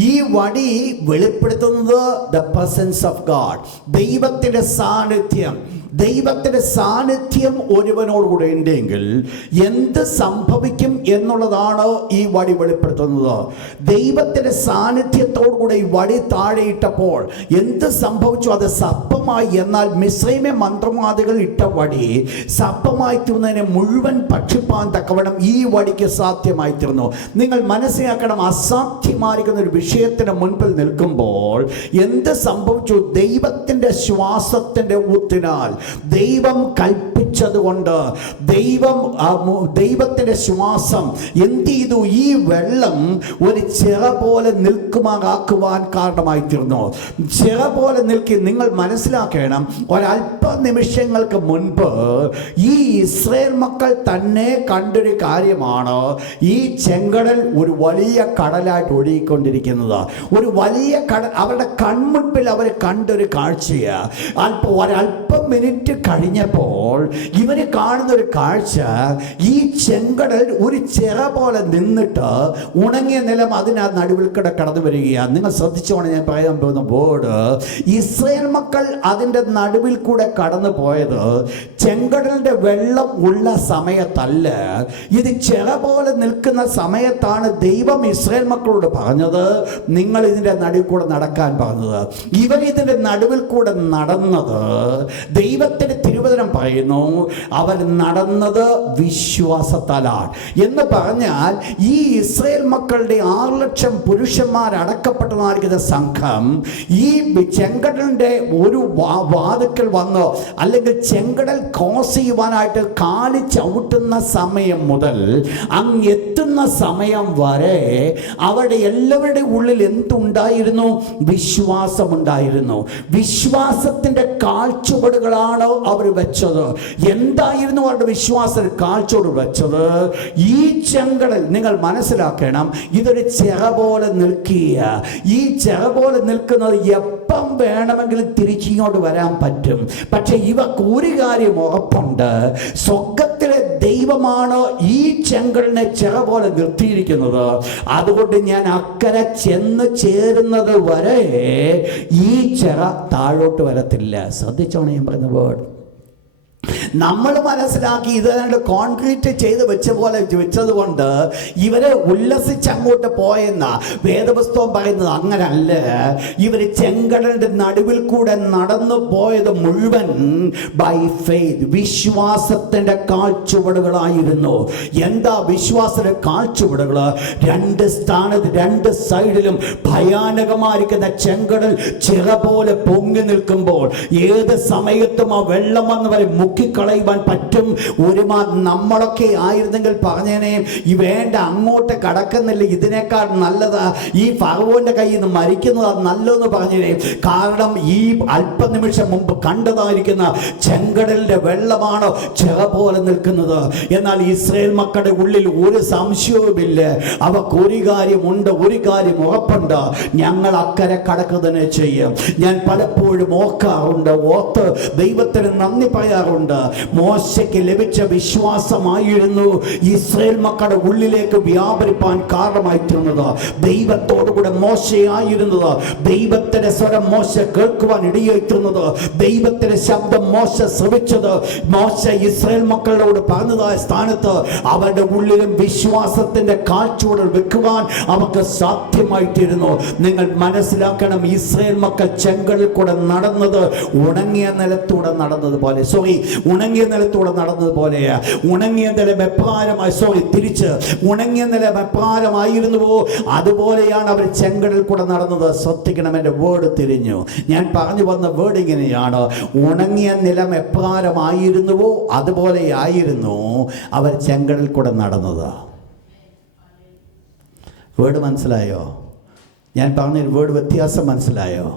ഈ വടി വെളിപ്പെടുത്തുന്നത് ദ പ്രസൻസ് ഓഫ് ഗാഡ്, ദൈവത്തിൻ്റെ സാന്നിധ്യം. ദൈവത്തിൻ്റെ സാന്നിധ്യം ഒരുവനോടുകൂടെ ഉണ്ടെങ്കിൽ എന്ത് സംഭവിക്കും എന്നുള്ളതാണ് ഈ വടി വെളിപ്പെടുത്തുന്നത്. ദൈവത്തിൻ്റെ സാന്നിധ്യത്തോടുകൂടെ ഈ വടി താഴെയിട്ടപ്പോൾ എന്ത് സംഭവിച്ചു? അത് സർപ്പമായി. എന്നാൽ മിസ്രൈമെ മന്ത്രവാദികൾ ഇട്ട വടി സർപ്പമായി തീർന്നതിനെ മുഴുവൻ ഭക്ഷിപ്പാൻ തക്കവണ്ണം ഈ വടിക്ക് സാധ്യമായി തീർന്നു. നിങ്ങൾ മനസ്സിലാക്കണം, അസാധ്യമായിരിക്കുന്ന ഒരു വിഷയത്തിന് മുൻപിൽ നിൽക്കുമ്പോൾ എന്ത് സംഭവിച്ചു? ദൈവത്തിൻ്റെ ശ്വാസത്തിൻ്റെ ഊത്തിനാൽ, ദൈവം കൽപ്പിച്ചതുകൊണ്ട്, ദൈവത്തിന്റെ ശ്വാസം എന്ത് ചെയ്തു? ഈ വെള്ളം ഒരു ചിറ പോലെ നിൽക്കുമാറാക്കുവാൻ കാരണമായി തീർന്നു. ചിറ പോലെ നിൽക്കി. നിങ്ങൾ മനസ്സിലാക്കണം, ഒരല്പ നിമിഷങ്ങൾക്ക് മുൻപ് ഈ ഇസ്രായേൽ മക്കൾ തന്നെ കണ്ടൊരു കാര്യമാണ്, ഈ ചെങ്കടൽ ഒരു വലിയ കടലായിട്ട് ഒഴുകിക്കൊണ്ടിരിക്കുന്നത്. ഒരു വലിയ കടൽ അവരുടെ കൺമുൻപിൽ അവർ കണ്ടൊരു കാഴ്ചയാണ്. ഒരല്പം മിനിറ്റ് കഴിഞ്ഞപ്പോൾ ഇവര് കാണുന്ന ഒരു കാഴ്ച, ഈ ചെങ്കടൽ ഒരു ചിറ പോലെ നിന്നിട്ട് ഉണങ്ങിയ നിലം അതിനാ നടുവിൽ കൂടെ കടന്നു വരികയാണ്. നിങ്ങൾ ശ്രദ്ധിച്ചോണം, ഞാൻ പറയാൻ പോകുന്ന വേർഡ്, ഇസ്രായേൽ മക്കൾ അതിൻ്റെ നടുവിൽ കൂടെ കടന്നു പോയത് ചെങ്കടലിന്റെ വെള്ളം ഉള്ള സമയത്തല്ല. ഇത് ചിറ പോലെ നിൽക്കുന്ന സമയത്താണ് ദൈവം ഇസ്രായേൽ മക്കളോട് പറഞ്ഞത്, നിങ്ങൾ ഇതിൻ്റെ നടുവിൽ കൂടെ നടക്കാൻ പറഞ്ഞത്. ഇവർ ഇതിൻ്റെ നടുവിൽ കൂടെ നടന്നത്, ദൈവത്തിന്റെ തിരുവചനം പറയുന്നു, അവർ നടന്നത് വിശ്വാസത്താലാണ്. എന്ന് പറഞ്ഞാൽ ഈ ഇസ്രായേൽ മക്കളുടെ 6 ലക്ഷം പുരുഷന്മാർ അടക്കപ്പെട്ടതായിരിക്കുന്ന സംഘം ഈ ചെങ്കടലിന്റെ ഒരു വാതുക്കൽ വന്ന്, അല്ലെങ്കിൽ ചെങ്കടൽ ക്രോസ് ചെയ്യുവാനായിട്ട് കാല് ചവിട്ടുന്ന സമയം മുതൽ അങ്ങ് എത്തുന്ന സമയം വരെ അവരുടെ എല്ലാവരുടെ ഉള്ളിൽ എന്തുണ്ടായിരുന്നു? വിശ്വാസമുണ്ടായിരുന്നു. വിശ്വാസത്തിന്റെ കാഴ്ചപ്പാടുകളാണ് അവർ വെച്ചത്. എന്തായിരുന്നു അവരുടെ വിശ്വാസ കാഴ്ചയോട് വെച്ചത്? ഈ ചെങ്കടൽ നിങ്ങൾ മനസ്സിലാക്കണം, ഇതൊരു ചിറ പോലെ നിൽക്കുക. ഈ ചിറ പോലെ നിൽക്കുന്നത് എപ്പം വേണമെങ്കിലും തിരിച്ചിങ്ങോട്ട് വരാൻ പറ്റും. പക്ഷെ ഇവർക്ക് ഒരു കാര്യം ഉറപ്പുണ്ട്, സ്വർഗത്തിലെ ദൈവമാണ് ഈ ചെങ്കടലിനെ ചിറ പോലെ നിർത്തിയിരിക്കുന്നത്. അതുകൊണ്ട് ഞാൻ അക്കരെ ചെന്ന് ചേരുന്നത് വരെ ഈ ചിറ താഴോട്ട് വരത്തില്ല. ശ്രദ്ധിച്ചോണം ഞാൻ പറയുന്ന വേർഡ്. നമ്മൾ മനസ്സിലാക്കി ഇത് കോൺക്രീറ്റ് ചെയ്ത് വെച്ചത് കൊണ്ട് ഇവരെ ഉല്ലസിച്ച് അങ്ങോട്ട് പോയെന്ന വേദപുസ്തകം പറയുന്നത്. അങ്ങനല്ല. ഇവര് ചെങ്കടലിന്റെ നടുവിൽ കൂടെ നടന്നു പോയത് മുഴുവൻ ബൈ ഫെയ്ത്ത്, വിശ്വാസത്തിന്റെ കാഴ്ചപ്പാടുകളായിരുന്നു. എന്താ വിശ്വാസത്തിന്റെ കാഴ്ചപ്പാടുകൾ? രണ്ട് സ്ഥാനത്ത്, രണ്ട് സൈഡിലും ഭയാനകമായിരിക്കുന്ന ചെങ്കടൽ ചിറ പോലെ പൊങ്ങി നിൽക്കുമ്പോൾ ഏത് സമയത്തും ആ വെള്ളം വന്ന് വരെ മുക്കിക്കള കളയുവാൻ പറ്റും. നമ്മളൊക്കെ ആയിരുന്നെങ്കിൽ പറഞ്ഞേനെ, ഈ വേണ്ട അങ്ങോട്ട് കടക്കുന്നില്ല, ഇതിനേക്കാൾ നല്ലതാ ഈ ഫറവോന്റെ കയ്യിൽ നിന്ന് മരിക്കുന്നതാ നല്ലതെന്ന് പറഞ്ഞേനെ. കാരണം ഈ അല്പനിമിഷം മുമ്പ് കണ്ടതായിരിക്കുന്ന ചെങ്കടലിന്റെ വെള്ളമാണ് ചിറ പോലെ നിൽക്കുന്നത്. എന്നാൽ ഇസ്രായേൽ മക്കളുടെ ഉള്ളിൽ ഒരു സംശയവുമില്ല. അവർക്ക് ഒരു കാര്യമുണ്ട്, ഒരു കാര്യം ഉറപ്പുണ്ട്, ഞങ്ങൾ അക്കരെ കടക്കുക തന്നെ ചെയ്യും. ഞാൻ പലപ്പോഴും ഓർത്ത് ദൈവത്തിന് നന്ദി പറയാറുണ്ട്. മോശയ്ക്ക് ലഭിച്ച വിശ്വാസമായിരുന്നു ഇസ്രായേൽ മക്കളുടെ ഉള്ളിലേക്ക് വ്യാപരിപ്പാൻ കാരണമായി തീർന്നത്. ദൈവത്തോടുകൂടെ മോശയായിരുന്നത്, ദൈവത്തിന്റെ സ്വരം മോശ കേൾക്കുവാൻ ഇടയായിത്തീർന്നത്, ദൈവത്തിന്റെ ശബ്ദം മോശ ശ്രവിച്ചത്, മോശ ഇസ്രായേൽ മക്കളോട് പറഞ്ഞതായ സ്ഥാനത്ത് അവരുടെ ഉള്ളിലും വിശ്വാസത്തിന്റെ കാൽച്ചുവടുകൾ വെക്കുവാൻ അവർക്ക് സാധ്യമായിത്തീരുന്നു. നിങ്ങൾ മനസ്സിലാക്കണം, ഇസ്രായേൽ മക്കൾ ചെങ്കടലിൽ കൂടെ നടന്നത് ഉണങ്ങിയ നിലത്തൂടെ നടന്നതുപോലെ, ഉണങ്ങിയ നിലത്തൂടെ നടന്നതുപോലെയാ. ഉണങ്ങിയ നിലം എപ്രകാരമായി തിരിച്ച് ഉണങ്ങിയ നിലം എപ്രകാരമായിരുന്നുവോ അതുപോലെയാണ് അവർ ചെങ്കടലിൽ കൂടെ നടന്നത്. ശ്രദ്ധിക്കണം, എൻ്റെ വേർഡ് തിരിഞ്ഞു. ഞാൻ പറഞ്ഞു വന്ന വേർഡ് ഇങ്ങനെയാണ്: ഉണങ്ങിയ നിലം എപ്രകാരമായിരുന്നുവോ അതുപോലെയായിരുന്നു അവർ ചെങ്കടലിൽ കൂടെ നടന്നത്. വേർഡ് മനസ്സിലായോ? ഞാൻ പറഞ്ഞ വേർഡ് വ്യത്യാസം മനസ്സിലായോ?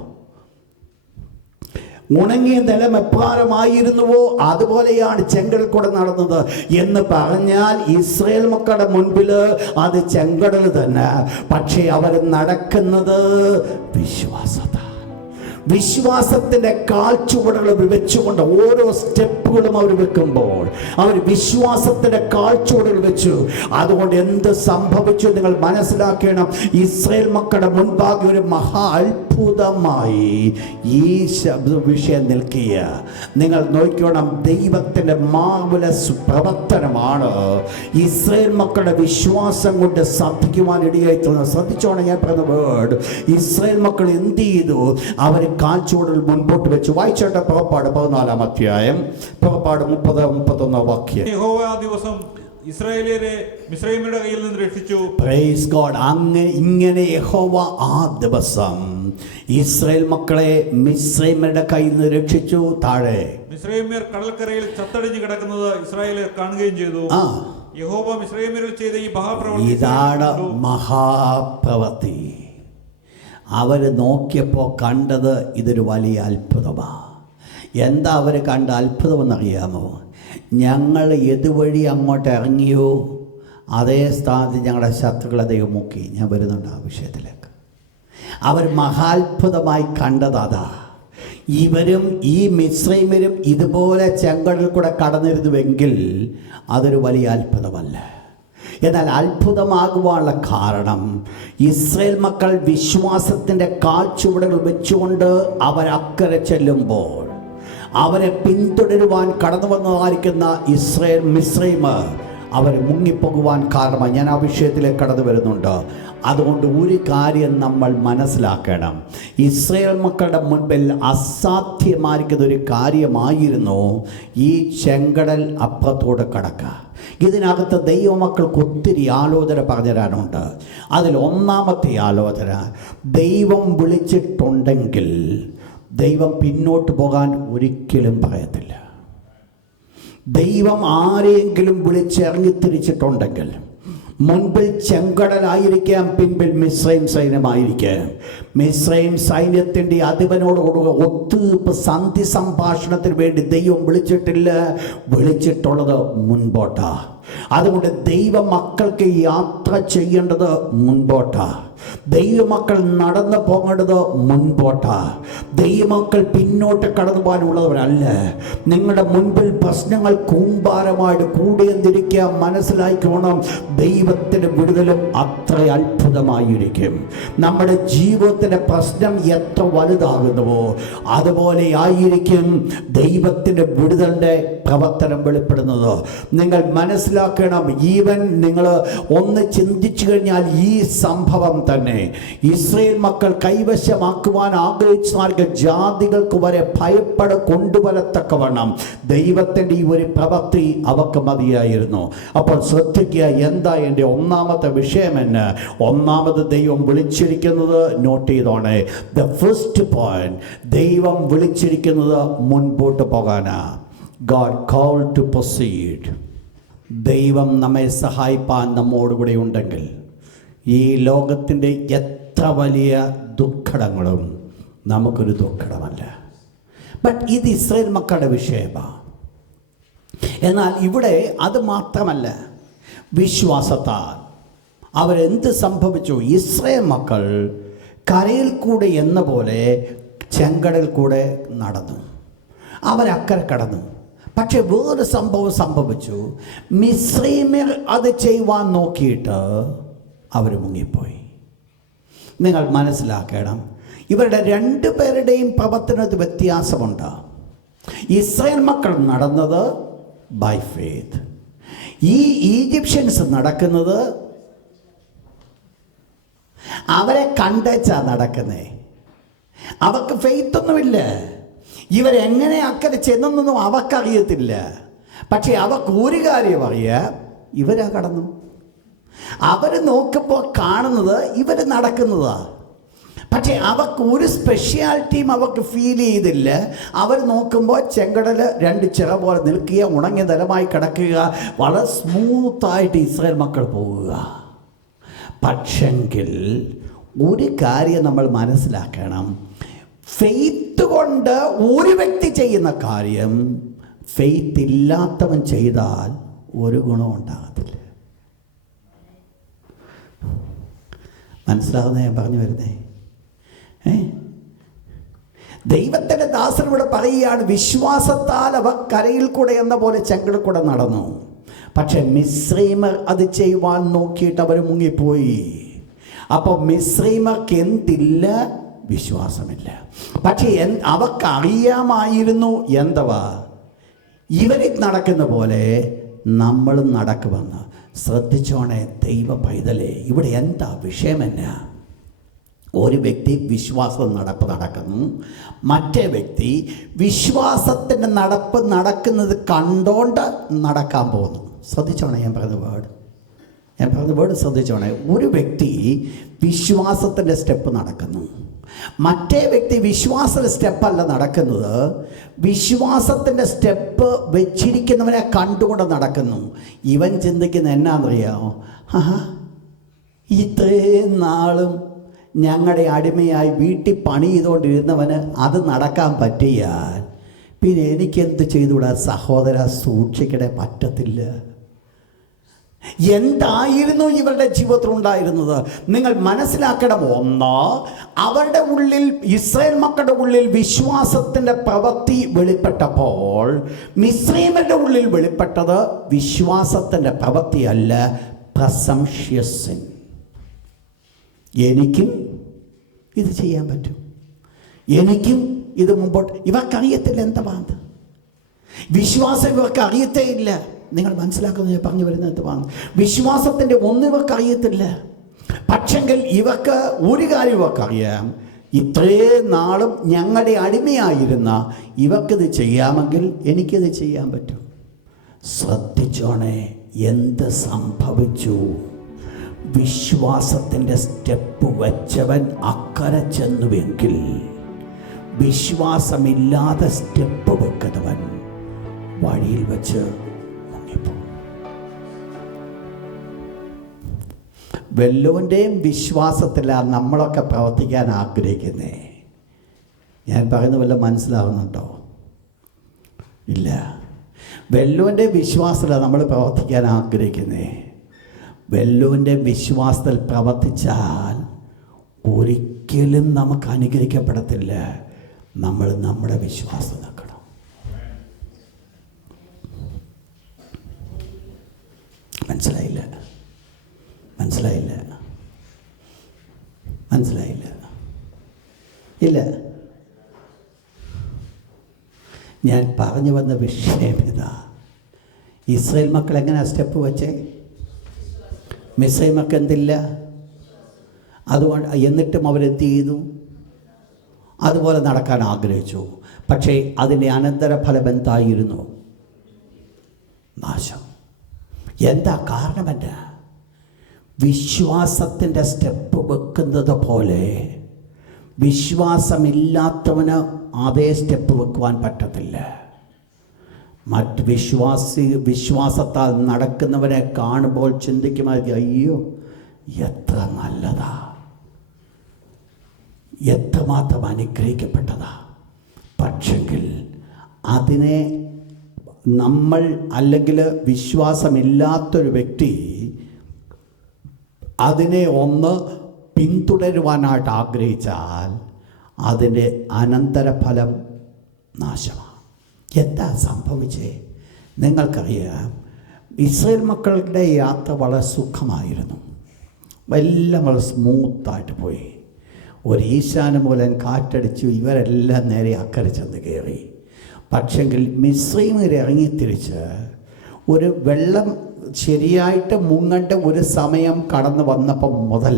ഉണങ്ങിയ നിലം എപ്രകാരമായിരുന്നുവോ അതുപോലെയാണ് ചെങ്കടൽ കൂടെ നടന്നത് എന്ന് പറഞ്ഞാൽ ഇസ്രായേൽ മക്കളുടെ മുൻപിൽ അത് ചെങ്കടൽ തന്നെ. പക്ഷേ അവർ നടക്കുന്നത് വിശ്വാസത്തിന്റെ കാൽച്ചുവടുകൾ വെച്ചുകൊണ്ട് ഓരോ സ്റ്റെപ്പുകളും അവർ വെക്കുമ്പോൾ അവർ വിശ്വാസത്തിന്റെ കാൽച്ചുവടുകൾ വെച്ചു. അതുകൊണ്ട് എന്ത് സംഭവിച്ചു നിങ്ങൾ മനസ്സിലാക്കണം. ഇസ്രായേൽ മക്കളുടെ മുൻപാകെ ഒരു മഹാ അത്ഭുതമായി ഈ വിഷയം നിൽക്കുക. നിങ്ങൾ നോക്കണം, ദൈവത്തിന്റെ മാർവലസ് പ്രവർത്തനമാണ് ഇസ്രായേൽ മക്കളുടെ വിശ്വാസം കൊണ്ട് സാധിക്കുവാൻ ഇടയായിത്തീർന്നത്. ശ്രദ്ധിച്ചോണം ഞാൻ പറഞ്ഞ വേർഡ്. ഇസ്രായേൽ മക്കൾ എന്ത് ചെയ്തു? അവർ കാൽച്ചുവടുകൾ മുൻപോട്ട് വെച്ചു. വായിച്ചോട്ടെ, പുറപ്പാട് 14-ാം അധ്യായം, പുറപ്പാട് 30-31 വാക്യം. യഹോവ ആ ദിവസം ഇസ്രായേലിയരെ മിസ്രയീമിന്റെ കയ്യിൽ നിന്ന് രക്ഷിച്ചു. Praise God. ഇങ്ങനെ യഹോവ ആ ദിവസം ഇസ്രായേൽ മക്കളെ മിസ്രയീമ്യരുടെ കയ്യിൽ നിന്ന് രക്ഷിച്ചു. താഴെ മിസ്രയീമ്യർ കടൽക്കരയിൽ ചത്തടിഞ്ഞു കിടക്കുന്നത് ഇസ്രായേലിയർ കാണുകയും ചെയ്തു. യഹോവ മിസ്രയീമ്യരിൽ ചെയ്ത ഈ മഹാപ്രവൃത്തി, ഇതാണ് മഹാപ്രവൃത്തി. അവർ നോക്കിയപ്പോൾ കണ്ടത് ഇതൊരു വലിയ അത്ഭുതമാണ്. എന്താ അവർ കണ്ട അത്ഭുതമെന്നറിയാമോ? ഞങ്ങൾ ഏതുവഴി അങ്ങോട്ട് ഇറങ്ങിയോ അതേ സ്ഥാനത്ത് ഞങ്ങളുടെ ശത്രുക്കളെ ദൈവം മുക്കി. ഞാൻ വരുന്നുണ്ട് ആ വിഷയത്തിലേക്ക്. അവർ മഹാത്ഭുതമായി കണ്ടത് അതാ. ഇവരും ഈ മിസ്രയീമ്യരും ഇതുപോലെ ചെങ്കടലിൽ കൂടെ കടന്നിരുന്നുവെങ്കിൽ അതൊരു വലിയ അത്ഭുതമല്ല. എന്നാൽ അത്ഭുതമാകുവാനുള്ള കാരണം ഇസ്രായേൽ മക്കൾ വിശ്വാസത്തിൻ്റെ കാൽച്ചുവടുകൾ വെച്ചുകൊണ്ട് അവരക്കരെ ചെല്ലുമ്പോൾ അവരെ പിന്തുടരുവാൻ കടന്നു വന്നതായിരിക്കുന്ന മിസ്രയീം അവർ മുങ്ങിപ്പോകുവാൻ കാരണമായി. ഞാൻ ആ വിഷയത്തിലേക്ക് കടന്നു വരുന്നുണ്ട്. അതുകൊണ്ട് ഒരു കാര്യം നമ്മൾ മനസ്സിലാക്കണം. ഇസ്രായേൽ മക്കളുടെ മുൻപിൽ അസാധ്യമായിരിക്കുന്ന ഒരു കാര്യമായിരുന്നു ഈ ചെങ്കടൽ അപ്പുറത്തോട് കടക്കുക. ഇതിനകത്ത് ദൈവമക്കൾക്ക് ഒത്തിരി ആലോചന പറഞ്ഞു തരാനുണ്ട്. അതിൽ ഒന്നാമത്തെ ആലോചന, ദൈവം വിളിച്ചിട്ടുണ്ടെങ്കിൽ ദൈവം പിന്നോട്ട് പോകാൻ ഒരിക്കലും പറയത്തില്ല. ദൈവം ആരെയെങ്കിലും വിളിച്ചിറങ്ങി തിരിച്ചിട്ടുണ്ടെങ്കിൽ മുൻപിൽ ചെങ്കടലായിരിക്കാം, പിൻപിൽ മിസ്രൈം സൈന്യമായിരിക്കാം. മിസ്രൈം സൈന്യത്തിൻ്റെ അധിപനോടുകൂടെ ഒത്തുതീർപ്പ് സന്ധി സംഭാഷണത്തിന് വേണ്ടി ദൈവം വിളിച്ചിട്ടില്ല, വിളിച്ചിട്ടുള്ളത് മുൻപോട്ടാ. അതുകൊണ്ട് ദൈവമക്കൾക്ക് യാത്ര ചെയ്യേണ്ടത് മുൻപോട്ടാ. ദൈവമക്കൾ നടന്നു പോകേണ്ടത് മുൻപോട്ടാ. ദൈവമക്കൾ പിന്നോട്ട് കടന്നു പോകാനുള്ളവരല്ല. നിങ്ങളുടെ മുൻപിൽ പ്രശ്നങ്ങൾ കൂമ്പാരമായിട്ട് കൂടിയെന്നിരിക്കുക. മനസ്സിലാക്കിക്കോണം, ദൈവത്തിൻ്റെ വിടുതലും അത്ര അത്ഭുതമായിരിക്കും. നമ്മുടെ ജീവിതത്തിൻ്റെ പ്രശ്നം എത്ര വലുതാകുന്നുവോ അതുപോലെ ആയിരിക്കും ദൈവത്തിൻ്റെ വിടുതലിൻ്റെ പ്രവർത്തനം വെളിപ്പെടുന്നത്. നിങ്ങൾ മനസ്സിലാക്കണം, ഈവൻ നിങ്ങൾ ഒന്ന് ചിന്തിച്ചു കഴിഞ്ഞാൽ ഈ സംഭവം തന്നെ ഇസ്രായേൽ മക്കൾ കൈവശമാക്കുവാൻ ആഗ്രഹിച്ച ജാതികൾക്ക് വരെ ഭയപ്പെട കൊണ്ടുവരത്തക്കവണ്ണം ദൈവത്തിൻ്റെ ഈ ഒരു പ്രവൃത്തി അവർക്ക് മതിയായിരുന്നു. അപ്പോൾ ശ്രദ്ധിക്കുക, എന്താ എൻ്റെ ഒന്നാമത്തെ വിഷയം എന്ന്? ഒന്നാമത് ദൈവം വിളിച്ചിരിക്കുന്നത് നോട്ട് ചെയ്തോണേ. ദ ഫസ്റ്റ് പോയിന്റ്, ദൈവം വിളിച്ചിരിക്കുന്നത് മുൻപോട്ട് പോകാനാ. God called to proceed. ദൈവം നമ്മെ സഹായിപ്പാൻ നമ്മോടുകൂടെ ഉണ്ടെങ്കിൽ ഈ ലോകത്തിൻ്റെ എത്ര വലിയ ദുഃഖടങ്ങളും നമുക്കൊരു ദുഃഖടമല്ല. ബട്ട് ഇത് ഇസ്രായേൽ മക്കളുടെ വിഷയമാണ്. എന്നാൽ ഇവിടെ അത് മാത്രമല്ല, വിശ്വാസത്താൽ അവരെന്ത് സംഭവിച്ചു? ഇസ്രായേൽ മക്കൾ കരയിൽ കൂടെ എന്ന പോലെ ചെങ്കടൽ കൂടെ നടന്നു, അവരക്കരെ കടന്നു. പക്ഷെ വേറൊരു സംഭവം സംഭവിച്ചു. മിസ്രൈമ്യർ അത് ചെയ്യുവാൻ നോക്കിയിട്ട് അവർ മുങ്ങിപ്പോയി. നിങ്ങൾ മനസ്സിലാക്കണം, ഇവരുടെ രണ്ടുപേരുടെയും പ്രവർത്തനത്തിൽ വ്യത്യാസമുണ്ട്. ഇസ്രായേൽ മക്കൾ നടന്നത് ബൈ ഫെയ്ത്ത്, ഈ ഈജിപ്ഷ്യൻസ് നടക്കുന്നത് അവരെ കണ്ടേച്ചാ നടക്കുന്നേ. അവർക്ക് ഫെയ്ത്തൊന്നുമില്ല. ഇവരെങ്ങനെ അക്കരെ ചെന്നൊന്നും അവർക്കറിയത്തില്ല. പക്ഷെ അവർക്ക് ഒരു കാര്യം അറിയാം, ഇവരാ കടന്നു. അവർ നോക്കുമ്പോൾ കാണുന്നത് ഇവർ നടക്കുന്നതാണ്. പക്ഷേ അവർക്ക് ഒരു സ്പെഷ്യാലിറ്റിയും അവർക്ക് ഫീൽ ചെയ്തില്ല. അവർ നോക്കുമ്പോൾ ചെങ്കടൽ രണ്ട് ചിറ പോലെ നിൽക്കുക, ഉണങ്ങിയ നിലമായി കിടക്കുക, വളരെ സ്മൂത്തായിട്ട് ഇസ്രായേൽ മക്കൾ പോവുക. പക്ഷെങ്കിൽ ഒരു കാര്യം നമ്മൾ മനസ്സിലാക്കണം, ഫെയ്ത്ത് കൊണ്ട് ഒരു വ്യക്തി ചെയ്യുന്ന കാര്യം ഫെയ്ത്ത് ഇല്ലാത്തവൻ ചെയ്താൽ ഒരു ഗുണം ഉണ്ടാകത്തില്ല. മനസ്സിലാകുന്ന ഞാൻ പറഞ്ഞു വരുന്നേ? ദൈവത്തിൻ്റെ ദാസനോട് പറയുകയാണ്, വിശ്വാസത്താൽ അവർ കരയിൽ കൂടെ എന്ന പോലെ ചെങ്കടൽ കൂടെ നടന്നു. പക്ഷെ മിസ്രൈമർ അത് ചെയ്യുവാൻ നോക്കിയിട്ട് അവർ മുങ്ങിപ്പോയി. അപ്പോൾ മിസ്രൈമർക്ക് എന്തില്ല? വിശ്വാസമില്ല. പക്ഷേ അവർക്കറിയാമായിരുന്നു എന്തുവാ, ഇവരിൽ നടക്കുന്ന പോലെ നമ്മളും നടക്കുമെന്ന്. ശ്രദ്ധിച്ചോണേ ദൈവ പൈതലേ, ഇവിടെ എന്താ വിഷയമെന്നാ? ഒരു വ്യക്തി വിശ്വാസം നടക്കുന്നു, മറ്റേ വ്യക്തി വിശ്വാസത്തിൻ്റെ നടക്കുന്നത് കണ്ടോണ്ട് നടക്കാൻ പോകുന്നു. ശ്രദ്ധിച്ചോണേ ഞാൻ പറഞ്ഞ വേർഡ് ശ്രദ്ധിച്ചോണേ. ഒരു വ്യക്തി വിശ്വാസത്തിൻ്റെ സ്റ്റെപ്പ് നടക്കുന്നു, മറ്റേ വ്യക്തി വിശ്വാസത്തിൻ്റെ സ്റ്റെപ്പല്ല നടക്കുന്നത്, വിശ്വാസത്തിൻ്റെ സ്റ്റെപ്പ് വെച്ചിരിക്കുന്നവനെ കണ്ടുകൊണ്ട് നടക്കുന്നു. ഇവൻ ചിന്തിക്കുന്ന എന്നാന്നറിയാമോ? ഇത്രയും നാളും ഞങ്ങളുടെ അടിമയായി വീട്ടിൽ പണി ചെയ്തുകൊണ്ടിരുന്നവന് അത് നടക്കാൻ പറ്റിയാൽ പിന്നെ എനിക്കെന്ത് ചെയ്തുകൂടാ? സഹോദര, സൂക്ഷിക്കണേ, പറ്റത്തില്ല. എന്തായിരുന്നു ഇവരുടെ ജീവിതത്തിൽ ഉണ്ടായിരുന്നത്? നിങ്ങൾ മനസ്സിലാക്കണം. ഒന്ന്, അവരുടെ ഉള്ളിൽ, ഇസ്രായേൽ മക്കളുടെ ഉള്ളിൽ വിശ്വാസത്തിൻ്റെ പ്രവൃത്തി വെളിപ്പെട്ടപ്പോൾ മിസ്രൈമ്യരുടെ ഉള്ളിൽ വെളിപ്പെട്ടത് വിശ്വാസത്തിൻ്റെ പ്രവൃത്തിയല്ല, പ്രസംഷ്യസിൻ. എനിക്കും ഇത് ചെയ്യാൻ പറ്റും, എനിക്കും ഇത് മുമ്പോട്ട്. ഇവർക്കറിയത്തില്ല എന്താണ് വിശ്വാസം, ഇവർക്ക് അറിയത്തേ ഇല്ല. നിങ്ങൾ മനസ്സിലാക്കുന്നത് ഞാൻ പറഞ്ഞു വരുന്നത് വിശ്വാസത്തിൻ്റെ ഒന്നും ഇവർക്ക് അറിയത്തില്ല. പക്ഷെങ്കിൽ ഇവർക്ക് ഒരു കാര്യം ഇവർക്കറിയാം, ഇത്രയും നാളും ഞങ്ങളുടെ അടിമയായിരുന്ന ഇവർക്കിത് ചെയ്യാമെങ്കിൽ എനിക്കിത് ചെയ്യാൻ പറ്റും. ശ്രദ്ധിച്ചോണേ, എന്ത് സംഭവിച്ചു? വിശ്വാസത്തിൻ്റെ സ്റ്റെപ്പ് വെച്ചവൻ അക്കരെ ചെന്നുവെങ്കിൽ വിശ്വാസമില്ലാതെ സ്റ്റെപ്പ് വെക്കുന്നവൻ വഴിയിൽ വെച്ച് മുങ്ങിപ്പോകും. വല്ലവൻ്റെയും വിശ്വാസത്തിലാണ് നമ്മളൊക്കെ പ്രവർത്തിക്കാൻ ആഗ്രഹിക്കുന്നേ. ഞാൻ പറയുന്നത് വല്ല മനസ്സിലാവുന്നുണ്ടോ? ഇല്ല. വല്ലവൻ്റെ വിശ്വാസത്തിലാണ് നമ്മൾ പ്രവർത്തിക്കാൻ ആഗ്രഹിക്കുന്നേ. വല്ലവൻ്റെ വിശ്വാസത്തിൽ പ്രവർത്തിച്ചാൽ ഒരിക്കലും നമുക്ക് അനുഗ്രഹിക്കപ്പെടത്തില്ല. നമ്മൾ നമ്മുടെ വിശ്വാസം നിൽക്കണം. മനസ്സിലായില്ല? ഇല്ല. ഞാൻ പറഞ്ഞു വന്ന വിഷയം ഇതാ. ഇസ്രായേൽ മക്കൾ എങ്ങനെയാണ് സ്റ്റെപ്പ് വെച്ചേ? മിസ്രൈം മക്കൾ എന്തില്ല? അതുകൊണ്ട് എന്നിട്ടും അവരെന്ത് ചെയ്തു? അതുപോലെ നടക്കാൻ ആഗ്രഹിച്ചു. പക്ഷേ അതിൻ്റെ അനന്തരഫലം എന്തായിരുന്നു? നാശം. എന്താ കാരണം? എന്താ? വിശ്വാസത്തിൻ്റെ സ്റ്റെപ്പ് വെക്കുന്നത് പോലെ വിശ്വാസമില്ലാത്തവന് അതേ സ്റ്റെപ്പ് വെക്കുവാൻ പറ്റത്തില്ല. മറ്റ് വിശ്വാസത്താൽ നടക്കുന്നവരെ കാണുമ്പോൾ ചിന്തിക്കുമായിരിക്കും, അയ്യോ എത്ര നല്ലതാ, എത്രമാത്രം അനുഗ്രഹിക്കപ്പെട്ടതാ. പക്ഷെങ്കിൽ അതിനെ നമ്മൾ അല്ലെങ്കിൽ വിശ്വാസമില്ലാത്തൊരു വ്യക്തി അതിനെ ഒന്ന് പിന്തുടരുവാനായിട്ട് ആഗ്രഹിച്ചാൽ അതിൻ്റെ അനന്തരഫലം നാശമാണ്. എന്താ സംഭവിച്ചേ? നിങ്ങൾക്കറിയാം, ഇസ്രായേൽ മക്കളുടെ യാത്ര വളരെ സുഖമായിരുന്നു. എല്ലാം വളരെ സ്മൂത്തായിട്ട് പോയി. ഒരു ഈശാനുമൂലൻ കാറ്റടിച്ചു, ഇവരെല്ലാം നേരെ അക്കരെ ചെന്ന് കയറി. പക്ഷെങ്കിൽ മിസ്രൈമിൽ ഇറങ്ങിത്തിരിച്ച് ഒരു വെള്ളം ശരിയായിട്ട് മുങ്ങേണ്ട ഒരു സമയം കടന്നു വന്നപ്പം മുതൽ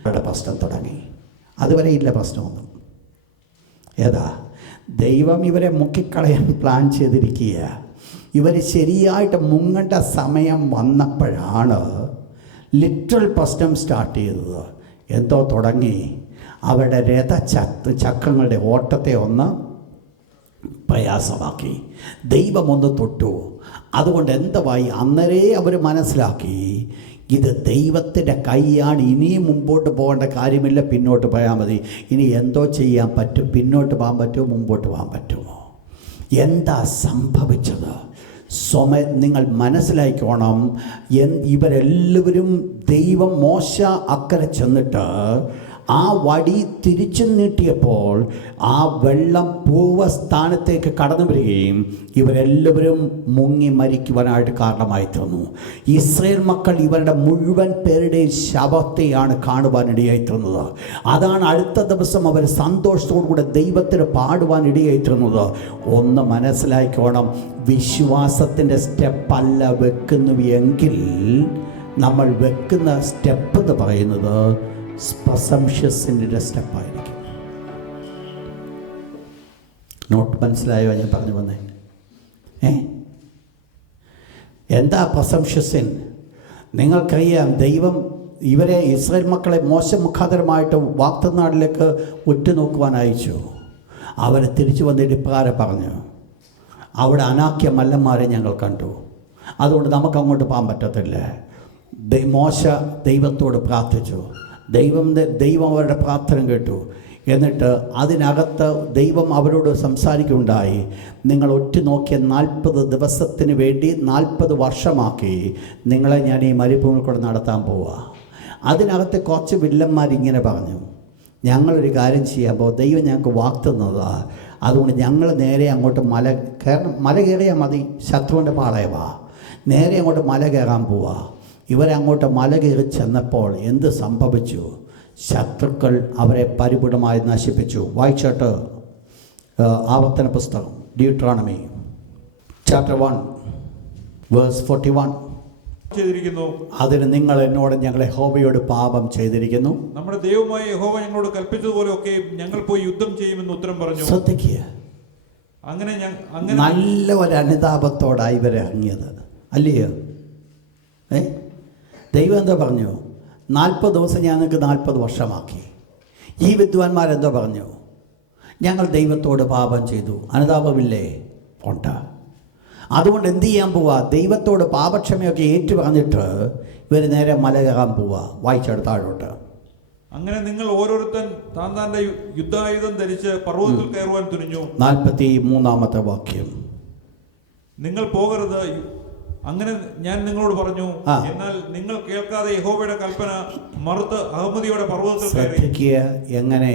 അവരുടെ പ്രശ്നം തുടങ്ങി. അതുവരെ ഇല്ല പ്രശ്നമൊന്നും. ഏതാ? ദൈവം ഇവരെ മുക്കിക്കളയാൻ പ്ലാൻ ചെയ്തിരിക്കുക. ഇവർ ശരിയായിട്ട് മുങ്ങേണ്ട സമയം വന്നപ്പോഴാണ് ലിറ്ററൽ പ്രശ്നം സ്റ്റാർട്ട് ചെയ്തത്. എന്തോ തുടങ്ങി, അവരുടെ ചക്രങ്ങളുടെ ഓട്ടത്തെ ഒന്ന് പ്രയാസമാക്കി. ദൈവമൊന്ന് തൊട്ടു. അതുകൊണ്ട് എന്തുവായി? അന്നേരേ അവർ മനസ്സിലാക്കി, ഇത് ദൈവത്തിൻ്റെ കൈയാണ്. ഇനിയും മുമ്പോട്ട് പോകേണ്ട കാര്യമില്ല, പിന്നോട്ട് പോയാൽ മതി. ഇനി എന്തോ ചെയ്യാൻ പറ്റും? പിന്നോട്ട് പോകാൻ പറ്റുമോ, മുമ്പോട്ട് പോകാൻ പറ്റുമോ? എന്താ സംഭവിച്ചത്? നിങ്ങൾ മനസ്സിലാക്കിക്കോണം. ഇവരെല്ലാവരും ദൈവം മോശ അക്കരെ ചെന്നിട്ട് ആ വടി തിരിച്ചു നീട്ടിയപ്പോൾ ആ വെള്ളം പൂർവ്വസ്ഥാനത്തേക്ക് കടന്നു വരികയും ഇവരെല്ലാവരും മുങ്ങി മരിക്കുവാനായിട്ട് കാരണമായി തീർന്നു. ഇസ്രായേൽ മക്കൾ ഇവരുടെ മുഴുവൻ പേരുടെയും ശവത്തെയാണ് കാണുവാനിടയായി തീർന്നത്. അതാണ് അടുത്ത ദിവസം അവർ സന്തോഷത്തോടുകൂടെ ദൈവത്തിന് പാടുവാനിടയായി തീർന്നത്. ഒന്ന് മനസ്സിലാക്കിക്കോണം, വിശ്വാസത്തിൻ്റെ സ്റ്റെപ്പല്ല വെക്കുന്നു എങ്കിൽ നമ്മൾ വെക്കുന്ന സ്റ്റെപ്പ് എന്ന് പറയുന്നത് പ്രസംഷ്യസിൻ്റെ സ്റ്റെപ്പായിരിക്കും. നോട്ട് മനസ്സിലായോ ഞാൻ പറഞ്ഞു വന്നേ? എന്താ പ്രസംഷ്യസിൻ? നിങ്ങൾക്കറിയാം, ദൈവം ഇവരെ ഇസ്രായേൽ മക്കളെ മോശം മുഖാന്തരമായിട്ട് വാഗ്ദത്തനാട്ടിലേക്ക് ഉറ്റുനോക്കുവാൻ അയച്ചു. അവരെ തിരിച്ചു വന്നിട്ട് ഇപ്രകാരം പറഞ്ഞു, അവിടെ അനാക്യ മല്ലന്മാരെ ഞങ്ങൾ കണ്ടു, അതുകൊണ്ട് നമുക്ക് അങ്ങോട്ട് പോകാൻ പറ്റത്തില്ല. മോശ ദൈവത്തോട് പ്രാർത്ഥിച്ചു. ദൈവം അവരുടെ പ്രാർത്ഥന കേട്ടു. എന്നിട്ട് അതിനകത്ത് ദൈവം അവരോട് സംസാരിക്കുകയുണ്ടായി, നിങ്ങൾ ഒറ്റുനോക്കിയ 40 ദിവസത്തിന് വേണ്ടി 40 വർഷമാക്കി നിങ്ങളെ ഞാൻ ഈ മരുഭൂമിയിൽ കൂടെ നടത്താൻ പോവുക. അതിനകത്ത് കുറച്ച് വില്ലന്മാരിങ്ങനെ പറഞ്ഞു, ഞങ്ങളൊരു കാര്യം ചെയ്യാൻ പോകും, ദൈവം ഞങ്ങൾക്ക് വാക്തന്നതാണ്, അതുകൊണ്ട് ഞങ്ങൾ നേരെ അങ്ങോട്ട് മല കയറിയാൽ മതി, ശത്രുവിൻ്റെ പാളയവാ, നേരെ അങ്ങോട്ട് മല കയറാൻ പോവുക. ഇവരങ്ങോട്ട് മല കയറി ചെന്നപ്പോൾ എന്ത് സംഭവിച്ചു? ശത്രുക്കൾ അവരെ പരിപൂർണമായി നശിപ്പിച്ചു. വായിച്ചോട്ട് ആവർത്തന പുസ്തകം, ഡ്യൂട്രോണമി ചാപ്റ്റർ 1 വേഴ്സ് 41. ചെയ്തിരിക്കുന്നു, അതിന് നിങ്ങൾ എന്നോട് ഞങ്ങൾ യഹോവയോട് പാപം ചെയ്തിരിക്കുന്നു, നമ്മുടെ ദൈവമായ യഹോവ ഞങ്ങളോട് കൽപ്പിച്ചതുപോലെ ഒക്കെ ഞങ്ങൾ പോയി യുദ്ധം ചെയ്യുമെന്ന് ഉത്തരം പറഞ്ഞു. ശ്രദ്ധിക്കുക, അങ്ങനെ നല്ല ഒരു അനുതാപത്തോടായി ഇവരെ ഇറങ്ങിയത് അല്ലയോ? ദൈവം എന്താ പറഞ്ഞു? 40 ദിവസം ഞങ്ങൾക്ക് 40 വർഷമാക്കി. ഈ വിദ്വാൻമാരെന്തോ പറഞ്ഞു? ഞങ്ങൾ ദൈവത്തോട് പാപം ചെയ്തു. അനുതാപമില്ലേ? ഉണ്ട്. അതുകൊണ്ട് എന്ത് ചെയ്യാൻ പോവുക? ദൈവത്തോട് പാപക്ഷമയൊക്കെ ഏറ്റു പറഞ്ഞിട്ട് ഇവർ നേരെ മല കയറാൻ പോവുക. വായിച്ചെടുത്താഴോട്ട്. അങ്ങനെ നിങ്ങൾ ഓരോരുത്തൻ താന്താന്റെ യുദ്ധായുധം ധരിച്ച് പർവ്വതത്തിൽ കയറുവാൻ തുനിഞ്ഞു. 43-ാമത്തെ വാക്യം. നിങ്ങൾ പോകരുത്, അങ്ങനെ ഞാൻ നിങ്ങളോട് പറഞ്ഞു. എന്നാൽ നിങ്ങൾ കേൾക്കാതെ യഹോവയുടെ കൽപ്പന മറുത്ത് അഹമ്മദിയോടെ പർവ്വതത്തിൽ കയറി. എങ്ങനെ?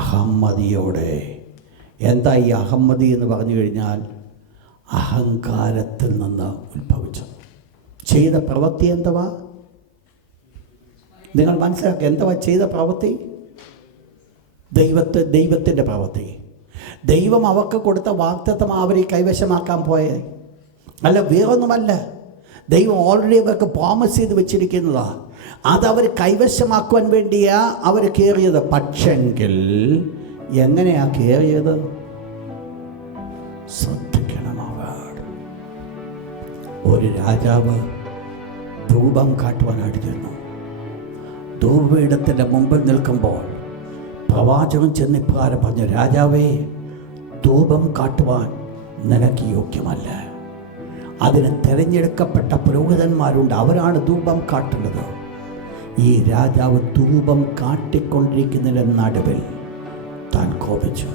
അഹമ്മദിയോടെ. എന്താ ഈ അഹമ്മദി എന്ന് പറഞ്ഞു കഴിഞ്ഞാൽ? അഹങ്കാരത്തിൽ നിന്ന് ഉത്ഭവിച്ചു. ചെയ്ത പ്രവൃത്തി എന്തുവാ? നിങ്ങൾ മനസ്സിലാക്കുക. എന്തുവാ ചെയ്ത പ്രവൃത്തി? ദൈവത്തിൻ്റെ പ്രവൃത്തി. ദൈവം അവർക്ക് കൊടുത്ത വാഗ്ദത്തം അവരെ കൈവശമാക്കാൻ പോയേ അല്ല, വേറൊന്നുമല്ല. ദൈവം ഓൾറെഡി അവർക്ക് പ്രോമിസ് ചെയ്ത് വെച്ചിരിക്കുന്നതാ. അതവർ കൈവശമാക്കുവാൻ വേണ്ടിയാ അവർ കയറിയത്. പക്ഷെങ്കിൽ എങ്ങനെയാ കയറിയത്? ശ്രദ്ധിക്കണം. ഒരു രാജാവ് ധൂപം കാട്ടുവാനായിട്ട് ചെന്നു. ധൂപപീഠത്തിൻ്റെ മുമ്പിൽ നിൽക്കുമ്പോൾ പ്രവാചകൻ ചെന്നിപ്രകാരം പറഞ്ഞു, രാജാവേ, ധൂപം കാട്ടുവാൻ നിനക്ക് യോഗ്യമല്ല. അതിന് തിരഞ്ഞെടുക്കപ്പെട്ട പുരോഹിതന്മാരുണ്ട്, അവരാണ് ധൂപം കാട്ടുന്നത്. ഈ രാജാവ് ധൂപം കാട്ടിക്കൊണ്ടിരിക്കുന്നതിൻ്റെ നടുവിൽ താൻ കോപിച്ചു.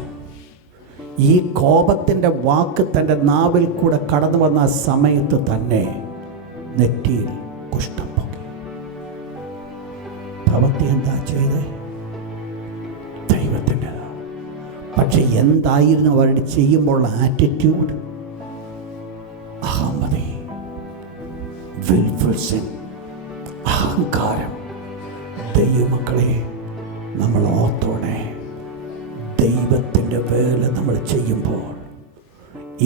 ഈ കോപത്തിൻ്റെ വാക്ക് തൻ്റെ നാവിൽ കൂടെ കടന്നു വന്ന സമയത്ത് തന്നെ നെറ്റിയിൽ കുഷ്ഠം പൊങ്ങി. പ്രവൃത്തി എന്താ ചെയ്തേ? ദൈവത്തിൻ്റെതാണ്. പക്ഷെ എന്തായിരുന്നു അവരുടെ ചെയ്യുമ്പോൾ ആറ്റിറ്റ്യൂഡ്? അഹമ്മതി, വിൽഫുൾ സിൻ, അഹങ്കാരം. ദൈവമക്കളെ, നമ്മൾ ഓർത്തോണേ, ദൈവത്തിൻ്റെ വേല നമ്മൾ ചെയ്യുമ്പോൾ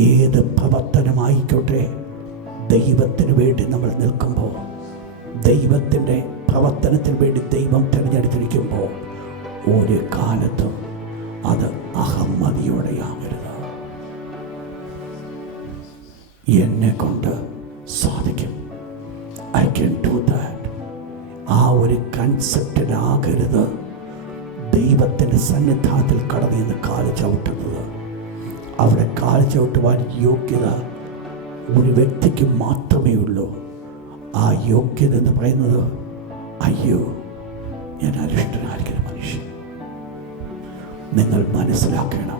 ഏത് പ്രവർത്തനമായിക്കോട്ടെ, ദൈവത്തിന് വേണ്ടി നമ്മൾ നിൽക്കുമ്പോൾ, ദൈവത്തിൻ്റെ പ്രവർത്തനത്തിന് വേണ്ടി ദൈവം തിരഞ്ഞെടുത്തിരിക്കുമ്പോൾ ഒരു കാലത്തും അത് അഹമ്മതിയോടെയാകരുത്. എന്നെ കൊണ്ട് സാധിക്കും, ഐ ക്യാൻ ഡു ദാറ്റ്. ആ ഒരു കൺസെപ്റ്റിലാകരുത് ദൈവത്തിൻ്റെ സന്നിധാനത്തിൽ കടന്നു കാല് ചവിട്ടുന്നത്. അവിടെ കാല് ചവിട്ടുവാൻ യോഗ്യത ഒരു വ്യക്തിക്ക് മാത്രമേ ഉള്ളൂ. ആ യോഗ്യത എന്ന് പറയുന്നത്, അയ്യോ ഞാൻ അരിഷ്ടനായിരിക്കുന്ന മനുഷ്യൻ. നിങ്ങൾ മനസ്സിലാക്കണം,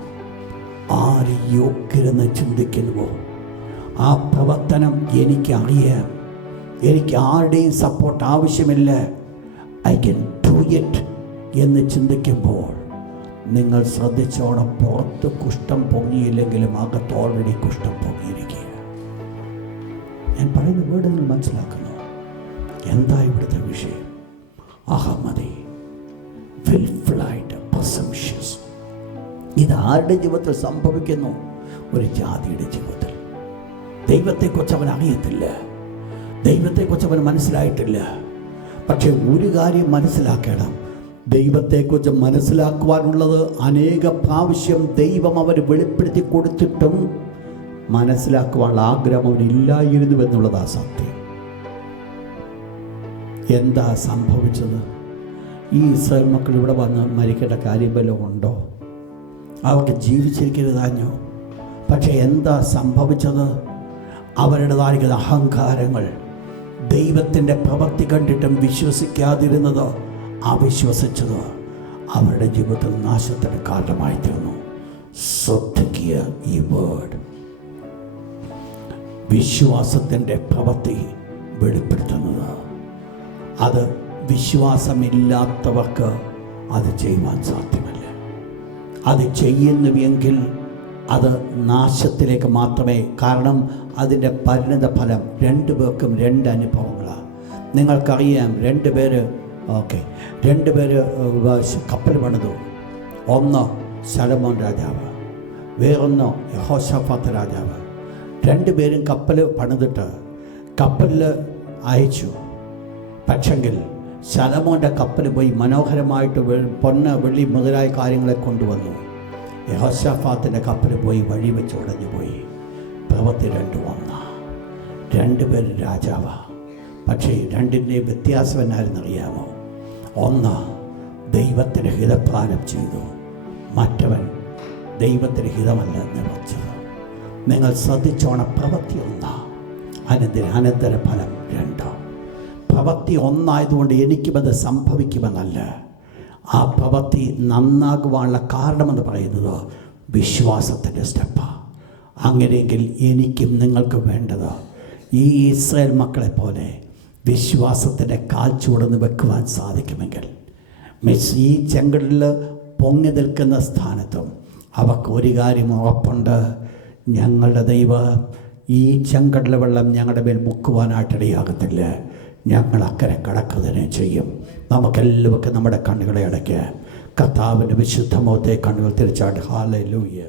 ആര് യോഗ്യരെന്ന് ചിന്തിക്കുന്നുവോ ആ പ്രവർത്തനം എനിക്കറിയാം, എനിക്ക് ആരുടെയും സപ്പോർട്ട് ആവശ്യമില്ല, ഐ ക്യാൻ ഡു ഇറ്റ് എന്ന് ചിന്തിക്കുമ്പോൾ നിങ്ങൾ ശ്രദ്ധിച്ചോണം, പുറത്ത് കുഷ്ഠം പൊങ്ങിയില്ലെങ്കിലും അകത്ത് ഓൾറെഡി കുഷ്ഠം പൊങ്ങിയിരിക്കുക. ഞാൻ പറയുന്ന വീട് നിങ്ങൾ മനസ്സിലാക്കുന്നു. എന്താ ഇവിടുത്തെ വിഷയം? അഹമ്മതി, വിൽഫുള്ളായിട്ട് പ്രസംഷ്യസ്. ഇത് ആരുടെ ജീവിതത്തിൽ സംഭവിക്കുന്നു? ഒരു ജാതിയുടെ ജീവിതത്തിൽ. ദൈവത്തെക്കുറിച്ച് അവൻ അറിയത്തില്ല, ദൈവത്തെക്കുറിച്ച് അവൻ മനസ്സിലായിട്ടില്ല. പക്ഷെ ഒരു കാര്യം മനസ്സിലാക്കണം, ദൈവത്തെക്കുറിച്ച് മനസ്സിലാക്കുവാനുള്ളത് അനേക പ്രാവശ്യം ദൈവം അവർ വെളിപ്പെടുത്തി കൊടുത്തിട്ടും മനസ്സിലാക്കുവാനുള്ള ആഗ്രഹം അവനില്ലായിരുന്നു എന്നുള്ളതാണ് സത്യം. എന്താ സംഭവിച്ചത്? ഈ ഇസ്രായേൽ മക്കൾ ഇവിടെ വന്ന് മരിക്കേണ്ട കാര്യം വല്ലതും ഉണ്ടോ? അവർക്ക് ജീവിച്ചിരിക്കരുതാഞ്ഞോ? പക്ഷെ എന്താ സംഭവിച്ചത്? അവരുടേതായിരിക്കുന്ന അഹങ്കാരങ്ങൾ, ദൈവത്തിൻ്റെ പ്രവൃത്തി കണ്ടിട്ടും വിശ്വസിക്കാതിരുന്നത്, അവിശ്വസിച്ചത് അവരുടെ ജീവിതത്തിൽ നാശത്തിന് കാരണമായി തീർന്നു. ശ്രദ്ധിക്കുക ഈ വേർഡ്. വിശ്വാസത്തിൻ്റെ പ്രവൃത്തി വെളിപ്പെടുത്തുന്നത്, അത് വിശ്വാസമില്ലാത്തവർക്ക് അത് ചെയ്യുവാൻ സാധ്യമല്ല. അത് ചെയ്യുന്നുവെങ്കിൽ അത് നാശത്തിലേക്ക് മാത്രമേ. കാരണം അതിൻ്റെ പരിണിത ഫലം രണ്ടു പേർക്കും രണ്ട് അനുഭവങ്ങളാണ്. നിങ്ങൾക്കറിയാം, രണ്ടുപേര് കപ്പൽ പണിതു. ഒന്ന് ശലോമോൻ രാജാവ്, വേറൊന്ന് യഹോശാഫാത്ത് രാജാവ്. രണ്ടുപേരും കപ്പൽ പണിതിട്ട് കപ്പലിൽ അയച്ചു. പക്ഷെങ്കിൽ ശലോമോൻ്റെ കപ്പൽ പോയി മനോഹരമായിട്ട് പൊന്ന്, വെള്ളി മുതലായ കാര്യങ്ങളെ കൊണ്ടുവന്നു. യഹോശാഫാത്തിൻ്റെ കപ്പൽ പോയി വഴി വെച്ച് ഉടഞ്ഞു പോയി. പ്രവൃത്തി രണ്ടും ഒന്നാ. രണ്ടുപേരും രാജാവാ. പക്ഷേ രണ്ടിൻ്റെയും വ്യത്യാസം എന്നായിരുന്നറിയാമോ? ഒന്ന് ദൈവത്തിന് ഹിതപ്രദാനം ചെയ്തു, മറ്റവൻ ദൈവത്തിന് ഹിതമല്ല നിവർത്തിച്ചത്. നിങ്ങൾ ശ്രദ്ധിച്ചോണം, പ്രവൃത്തി ഒന്നാ, അനന്തര ഫലം രണ്ടോ. പ്രവൃത്തി ഒന്നായതുകൊണ്ട് എനിക്കുമത് സംഭവിക്കുമെന്നല്ല. ആ പ്രവൃത്തി നന്നാകുവാനുള്ള കാരണമെന്ന് പറയുന്നത് വിശ്വാസത്തിൻ്റെ സ്റ്റെപ്പാണ്. അങ്ങനെയെങ്കിൽ എനിക്കും നിങ്ങൾക്ക് വേണ്ടത് ഈ ഇസ്രായേൽ മക്കളെ പോലെ വിശ്വാസത്തിൻ്റെ കാൽച്ചുവടന്ന് വെക്കുവാൻ സാധിക്കുമെങ്കിൽ, ഈ ചെങ്കടലിൽ പൊങ്ങി നിൽക്കുന്ന സ്ഥാനത്തും അവർക്ക് ഒരു കാര്യം ഉറപ്പുണ്ട്, ഞങ്ങളുടെ ദൈവം ഈ ചെങ്കടൽ വെള്ളം ഞങ്ങളുടെ മേൽ മുക്കുവാനായിട്ടിടയാകത്തില്ല, ഞങ്ങൾ അക്കരെ കടക്കുക ചെയ്യും. നമുക്കെല്ലാവർക്കും നമ്മുടെ കണ്ണുകളെ അടയ്ക്കുക. കർത്താവിൻ്റെ വിശുദ്ധ മുഖത്തെ കണ്ണുകൾ തിരിച്ചാട്ട്. ഹല്ലേലൂയ.